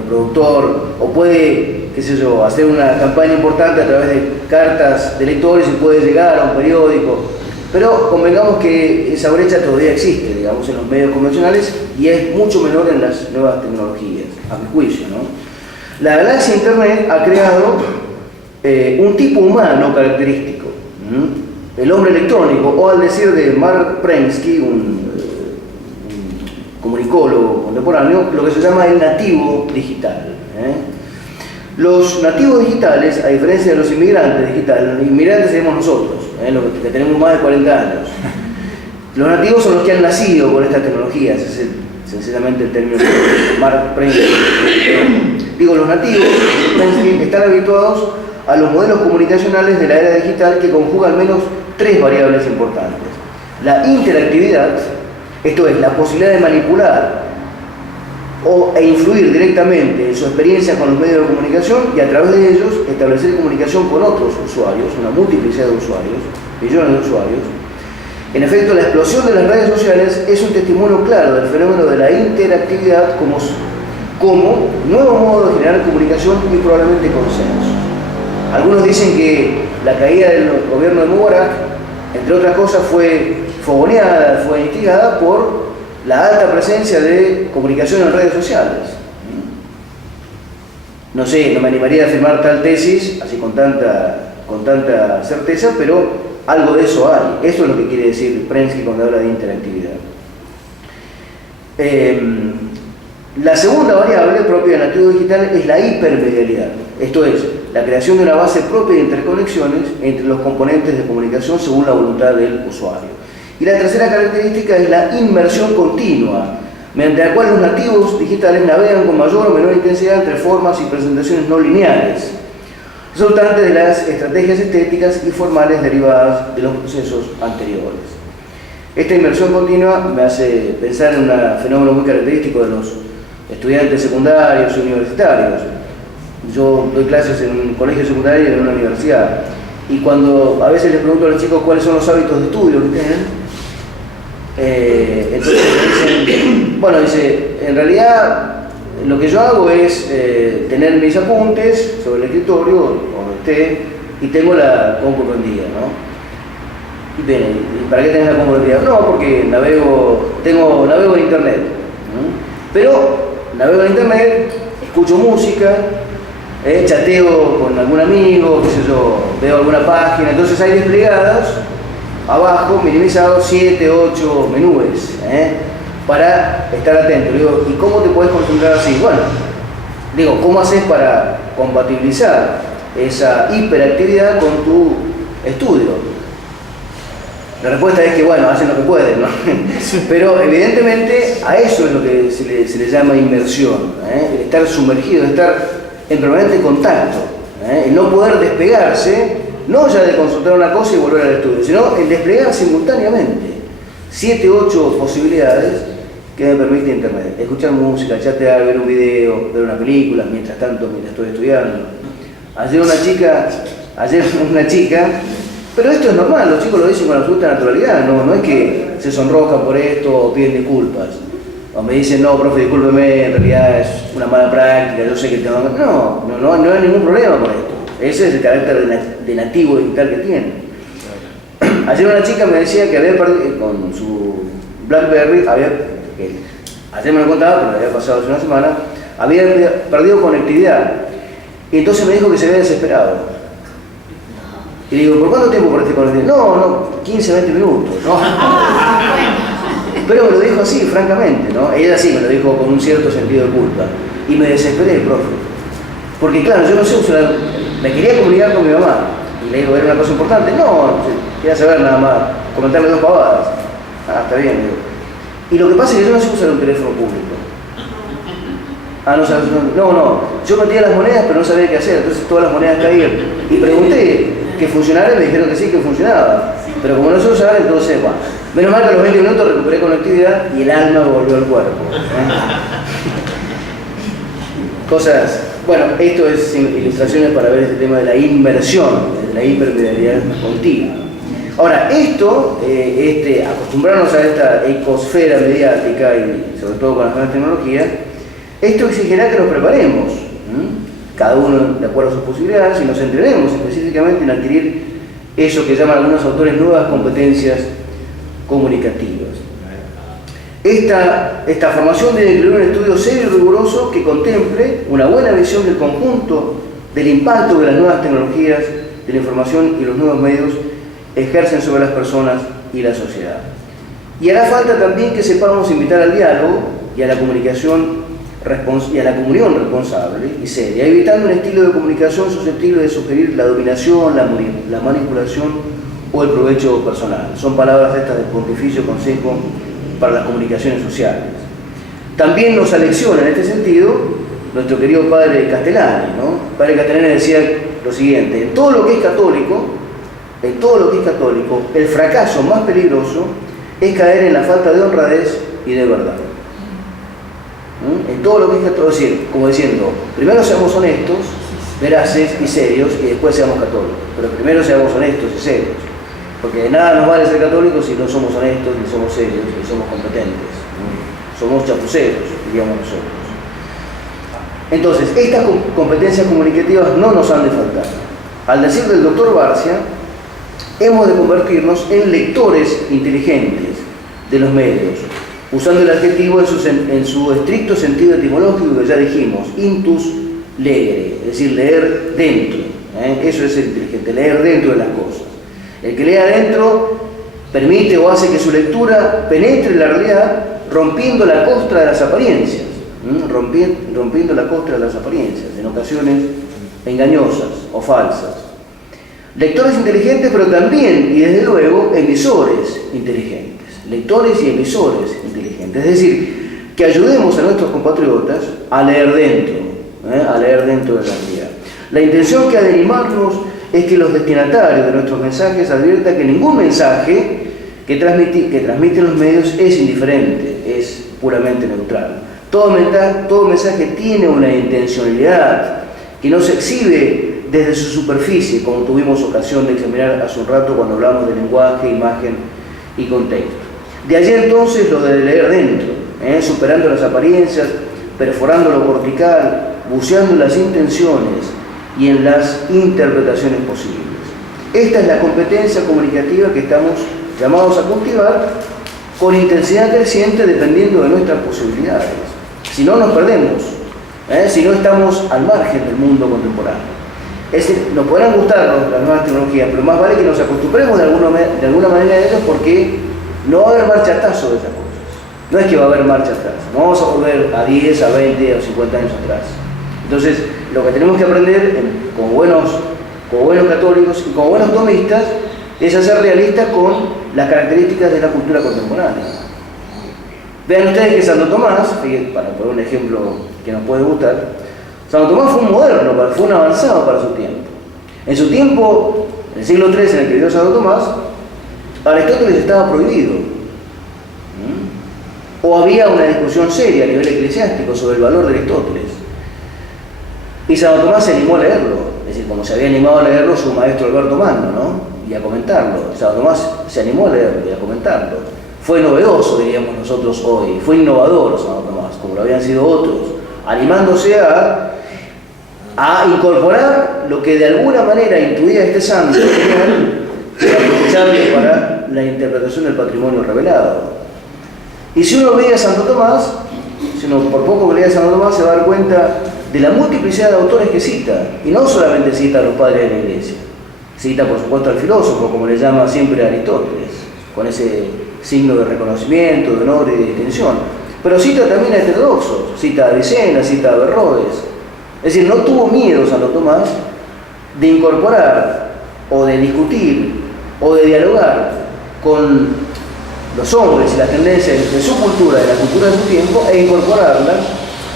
productor, o puede, qué sé yo, hacer una campaña importante a través de cartas de lectores y puede llegar a un periódico. Pero convengamos que esa brecha todavía existe, digamos, en los medios convencionales y es mucho menor en las nuevas tecnologías, a mi juicio, ¿no? La galaxia Internet ha creado un tipo humano característico, el hombre electrónico, o al decir de Mark Prensky, un comunicólogo contemporáneo, lo que se llama el nativo digital. Los nativos digitales, a diferencia de los inmigrantes digitales, los inmigrantes seríamos nosotros, los que tenemos más de 40 años. Los nativos son los que han nacido con estas tecnologías, es sencillamente el término de Mark Prensky. Digo, los nativos están habituados a los modelos comunicacionales de la era digital que conjugan al menos tres variables importantes. La interactividad, esto es, la posibilidad de manipular e influir directamente en su experiencia con los medios de comunicación y a través de ellos establecer comunicación con otros usuarios, una multiplicidad de usuarios, millones de usuarios. En efecto, la explosión de las redes sociales es un testimonio claro del fenómeno de la interactividad como nuevo modo de generar comunicación y probablemente consenso. Algunos dicen que la caída del gobierno de Mubarak, entre otras cosas, fue fogoneada, fue instigada por la alta presencia de comunicación en redes sociales. No sé, no me animaría a afirmar tal tesis, así con tanta certeza, pero algo de eso hay. Eso es lo que quiere decir Prensky cuando habla de interactividad. La segunda variable propia del nativo digital es la hipermedialidad, esto es, la creación de una base propia de interconexiones entre los componentes de comunicación según la voluntad del usuario. Y la tercera característica es la inmersión continua, mediante la cual los nativos digitales navegan con mayor o menor intensidad entre formas y presentaciones no lineales, resultante de las estrategias estéticas y formales derivadas de los procesos anteriores. Esta inmersión continua me hace pensar en un fenómeno muy característico de los estudiantes secundarios y universitarios. Yo doy clases en un colegio secundario y en una universidad, Y cuando a veces les pregunto a los chicos cuáles son los hábitos de estudio que tienen, entonces me dicen, bueno, dice, en realidad lo que yo hago es tener mis apuntes sobre el escritorio, donde esté, y tengo la compu prendida, ¿no? Y bien, ¿y para qué tenés la compu prendida? No, porque navego en internet, ¿no? Pero navego en internet, escucho música, chateo con algún amigo, qué sé yo, veo alguna página, entonces hay desplegados abajo, minimizados, 7, 8 menús, para estar atento. Digo, ¿y cómo te podés concentrar así? Bueno, digo, ¿cómo haces para compatibilizar esa hiperactividad con tu estudio? La respuesta es que, bueno, hacen lo que pueden, ¿no? Pero evidentemente a eso es lo que se le llama inmersión, el estar sumergido, estar en permanente contacto, el no poder despegarse, no ya de consultar una cosa y volver al estudio, sino el desplegar simultáneamente 7, 8 posibilidades que me permite Internet. Escuchar música, chatear, ver un video, ver una película, mientras estoy estudiando. Ayer una chica, pero esto es normal, los chicos lo dicen con absoluta naturalidad, no es que se sonrojan por esto o piden disculpas. O me dicen, no, profe, discúlpeme, en realidad es una mala práctica, yo sé que tengo que... No hay ningún problema con esto. Ese es el carácter de nativo digital que tiene. Ayer una chica me decía que había perdido, con su BlackBerry, ayer me lo contaba, pero había pasado hace una semana, había perdido conectividad. Y entonces me dijo que se había desesperado. Y le digo, ¿por cuánto tiempo perdiste conectividad? No, 15, 20 minutos. No. Pero me lo dijo así, francamente, ¿no? Ella sí me lo dijo con un cierto sentido de culpa. Y me desesperé, profe. Porque claro, yo no sé usar... Me quería comunicar con mi mamá. Y le digo, ¿era una cosa importante? No, quería saber nada más, comentarle 2 pavadas. Ah, está bien, digo. Y lo que pasa es que yo no sé usar un teléfono público. No, yo metía las monedas pero no sabía qué hacer, entonces todas las monedas caían. Y pregunté que funcionara y me dijeron que sí, que funcionaba. Pero como no sé usar, entonces, bueno, menos mal que a los 20 minutos recuperé conectividad y el alma volvió al cuerpo. Cosas, bueno, esto es ilustraciones para ver este tema de la inmersión, de la hipermedialidad continua. Ahora, esto, acostumbrarnos a esta ecosfera mediática y sobre todo con las nuevas tecnologías, esto exigirá que nos preparemos, cada uno de acuerdo a sus posibilidades, y nos entrenemos específicamente en adquirir eso que llaman algunos autores nuevas competencias comunicativas. Esta formación debe incluir un estudio serio y riguroso que contemple una buena visión del conjunto del impacto de las nuevas tecnologías, de la información y los nuevos medios ejercen sobre las personas y la sociedad. Y hará falta también que sepamos invitar al diálogo y a la comunicación y a la comunión responsable y seria, evitando un estilo de comunicación susceptible de sugerir la dominación, la manipulación o el provecho personal. Son palabras estas del Pontificio Consejo para las Comunicaciones Sociales. También nos alecciona en este sentido nuestro querido padre Castellani, ¿no? Padre Castellani decía lo siguiente: en todo lo que es católico, el fracaso más peligroso es caer en la falta de honradez y de verdad. En todo lo que es católico, es decir, como diciendo, primero seamos honestos, veraces y serios, y después seamos católicos. Pero primero seamos honestos y serios, porque de nada nos vale ser católicos si no somos honestos, ni somos serios, ni somos competentes. Somos chapuceros, diríamos nosotros. Entonces, estas competencias comunicativas no nos han de faltar. Al decir del doctor Barcia, hemos de convertirnos en lectores inteligentes de los medios, usando el adjetivo en su estricto sentido etimológico que ya dijimos, intus legere, es decir, leer dentro. Eso es ser inteligente, leer dentro de las cosas. El que lee adentro permite o hace que su lectura penetre en la realidad, rompiendo la costra de las apariencias, rompiendo la costra de las apariencias, en ocasiones engañosas o falsas. Lectores inteligentes, pero también, y desde luego, emisores inteligentes. Lectores y emisores inteligentes, es decir, que ayudemos a nuestros compatriotas a leer dentro de la realidad. La intención que ha de animarnos es que los destinatarios de nuestros mensajes adviertan que ningún mensaje que transmiten los medios es indiferente, es puramente neutral. Todo mensaje tiene una intencionalidad que no se exhibe desde su superficie, como tuvimos ocasión de examinar hace un rato cuando hablamos de lenguaje, imagen y contexto. De allí entonces lo de leer dentro, superando las apariencias, perforando lo cortical, buceando en las intenciones y en las interpretaciones posibles. Esta es la competencia comunicativa que estamos llamados a cultivar con intensidad creciente dependiendo de nuestras posibilidades. Si no, nos perdemos, si no estamos al margen del mundo contemporáneo. Es decir, nos podrán gustar las nuevas tecnologías, pero más vale que nos acostumbremos de alguna manera a ellas, porque no va a haber marcha atrás sobre esas cosas. No es que va a haber marcha atrás, no vamos a volver a 10, a 20 o 50 años atrás. Entonces, lo que tenemos que aprender como buenos católicos y como buenos tomistas es a ser realistas con las características de la cultura contemporánea. Vean ustedes que Santo Tomás, para poner un ejemplo que nos puede gustar, Santo Tomás fue un moderno, fue un avanzado para su tiempo. En su tiempo, en el siglo III, en el que vivió Santo Tomás, Aristóteles estaba prohibido. O había una discusión seria a nivel eclesiástico sobre el valor de Aristóteles. Y Santo Tomás se animó a leerlo, es decir, como se había animado a leerlo su maestro Alberto Magno, ¿no? Y a comentarlo. Santo Tomás se animó a leerlo y a comentarlo. Fue novedoso, diríamos nosotros hoy, fue innovador Santo Tomás, como lo habían sido otros, animándose a incorporar lo que de alguna manera intuía este santo, que era aprovechable para la interpretación del patrimonio revelado. Y si uno ve a Santo Tomás, si uno por poco que lea a Santo Tomás, se va a dar cuenta de la multiplicidad de autores que cita, y no solamente cita a los padres de la Iglesia, cita por supuesto al filósofo, como le llama siempre a Aristóteles, con ese signo de reconocimiento, de honor y de distinción, pero cita también a heterodoxos, cita a Avicena, cita a Averroes. Es decir, no tuvo miedo Santo Tomás de incorporar, o de discutir, o de dialogar con los hombres y las tendencias de su cultura, de la cultura de su tiempo, e incorporarla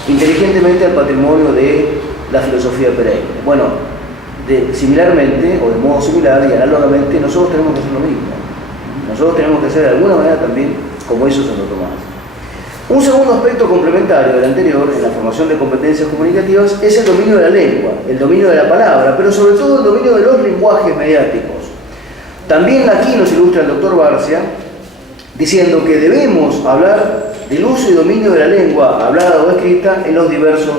inteligentemente al patrimonio de la filosofía perenne. Bueno, similarmente, o de modo similar y análogamente, nosotros tenemos que hacer lo mismo. Nosotros tenemos que hacer de alguna manera también como hizo Santo Tomás. Un segundo aspecto complementario del anterior en la formación de competencias comunicativas es el dominio de la lengua, el dominio de la palabra, pero sobre todo el dominio de los lenguajes mediáticos. También aquí nos ilustra el doctor Barcia diciendo que debemos hablar del uso y dominio de la lengua hablada o escrita en los diversos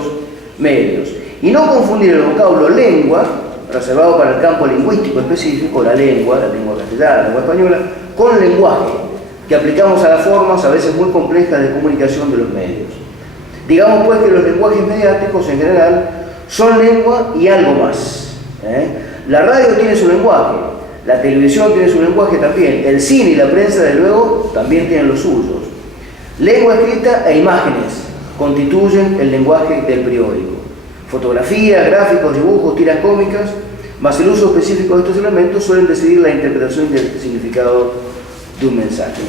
medios. Y no confundir el vocablo lengua, reservado para el campo lingüístico específico, la lengua castellana, la lengua española, con lenguaje, que aplicamos a las formas a veces muy complejas de comunicación de los medios. Digamos pues que los lenguajes mediáticos en general son lengua y algo más. La radio tiene su lenguaje, la televisión tiene su lenguaje también, el cine y la prensa, desde luego, también tienen los suyos. Lengua escrita e imágenes constituyen el lenguaje del periódico. Fotografías, gráficos, dibujos, tiras cómicas, más el uso específico de estos elementos suelen decidir la interpretación del significado de un mensaje.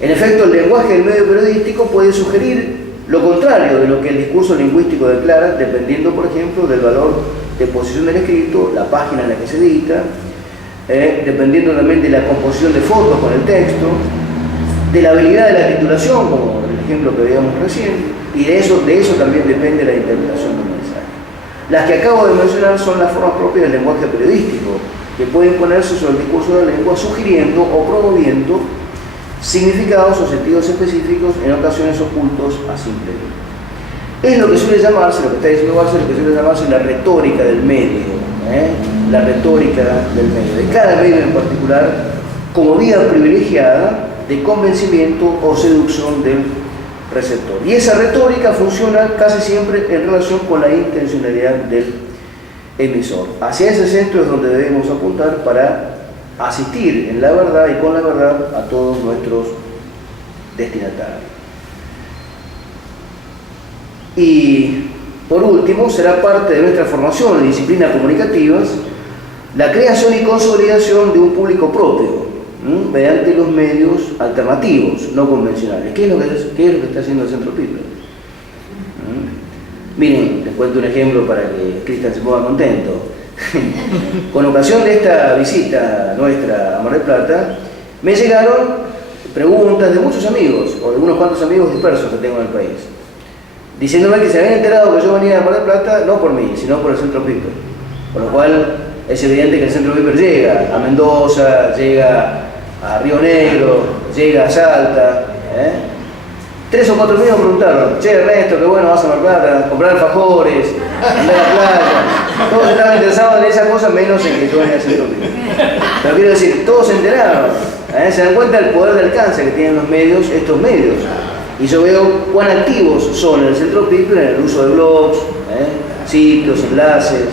En efecto, el lenguaje del medio periodístico puede sugerir lo contrario de lo que el discurso lingüístico declara, dependiendo, por ejemplo, del valor de posición del escrito, la página en la que se edita, dependiendo también de la composición de fotos con el texto, de la habilidad de la titulación, como el ejemplo que veíamos recién, y de eso también depende la interpretación del mensaje. Las que acabo de mencionar son las formas propias del lenguaje periodístico, que pueden ponerse sobre el discurso de la lengua sugiriendo o promoviendo significados o sentidos específicos, en ocasiones ocultos a simple vista. Es lo que suele llamarse, lo que está diciendo Barcia, lo que suele llamarse la retórica del medio, la retórica del medio, de cada medio en particular, como vía privilegiada de convencimiento o seducción del receptor. Y esa retórica funciona casi siempre en relación con la intencionalidad del emisor. Hacia ese centro es donde debemos apuntar para asistir en la verdad y con la verdad a todos nuestros destinatarios. Y por último, será parte de nuestra formación en disciplinas comunicativas la creación y consolidación de un público propio, mediante los medios alternativos, no convencionales. ¿Qué es lo que está haciendo el Centro Piper? Miren, les cuento un ejemplo para que Cristian se ponga contento. Con ocasión de esta visita nuestra a Mar del Plata, me llegaron preguntas de muchos amigos, o de unos cuantos amigos dispersos que tengo en el país, diciéndome que se habían enterado que yo venía a Mar del Plata, no por mí, sino por el Centro Piper. Con lo cual es evidente que el centro VIP llega a Mendoza, llega a Río Negro, llega a Salta. 3 o 4 amigos me preguntaron: che, Ernesto, qué bueno, vas a Mar Plata, comprar alfajores, andar a la playa. Todos estaban interesados en esas cosas, menos en que yo venía al centro VIP. Pero quiero decir, todos se enteraron. Se dan cuenta del poder de alcance que tienen los medios, estos medios. Y yo veo cuán activos son en el centro people en el uso de blogs, sitios, enlaces.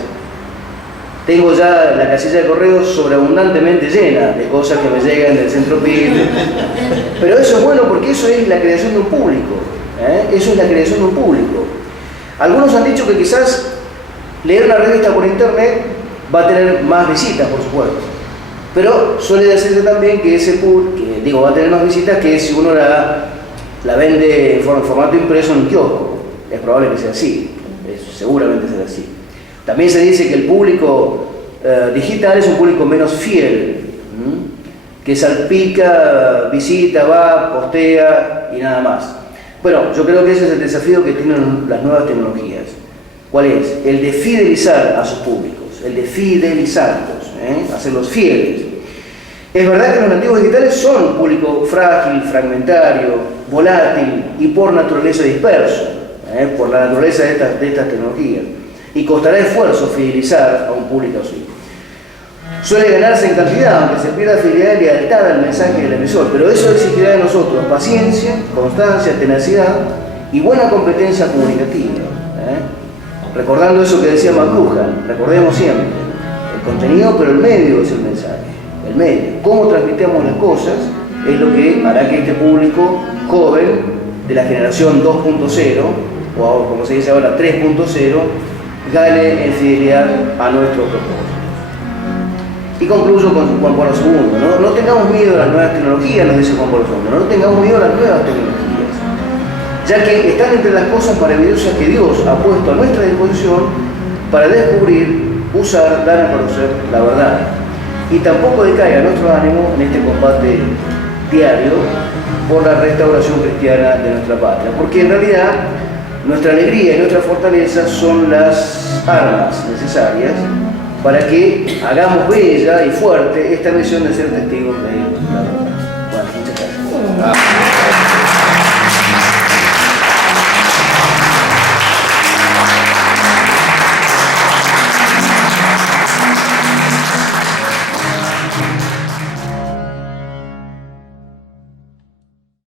Tengo ya la casilla de correos sobreabundantemente llena de cosas que me llegan del centro people. Pero eso es bueno porque eso es la creación de un público. Eso es la creación de un público. Algunos han dicho que quizás leer una revista por internet va a tener más visitas, por supuesto. Pero suele decirse también que ese público, va a tener más visitas que si uno la vende en formato impreso en un kiosco. Es probable que sea así, seguramente será así. También se dice que el público digital es un público menos fiel, que salpica, visita, va, postea y nada más. Bueno, yo creo que ese es el desafío que tienen las nuevas tecnologías. ¿Cuál es? El de fidelizar a sus públicos, el de fidelizarlos, hacerlos fieles. Es verdad que los nativos digitales son un público frágil, fragmentario, volátil y por naturaleza disperso, por la naturaleza de estas tecnologías. Y costará esfuerzo fidelizar a un público así. Suele ganarse en cantidad, aunque se pierda fidelidad y lealtad al mensaje del emisor, pero eso exigirá de nosotros paciencia, constancia, tenacidad y buena competencia comunicativa. Recordando eso que decía McLuhan, recordemos siempre, el contenido, pero el medio es el mensaje. El medio, cómo transmitimos las cosas, es lo que hará que este público joven de la generación 2.0, o como se dice ahora 3.0, gane en fidelidad a nuestro propósito. Y concluyo con Juan Pablo II, no tengamos miedo a las nuevas tecnologías, nos dice Juan Pablo II, no tengamos miedo a las nuevas tecnologías, ya que están entre las cosas maravillosas que Dios ha puesto a nuestra disposición para descubrir, usar, dar a conocer la verdad. Y tampoco decaiga nuestro ánimo en este combate diario por la restauración cristiana de nuestra patria, porque en realidad nuestra alegría y nuestra fortaleza son las armas necesarias para que hagamos bella y fuerte esta misión de ser testigos de la verdad.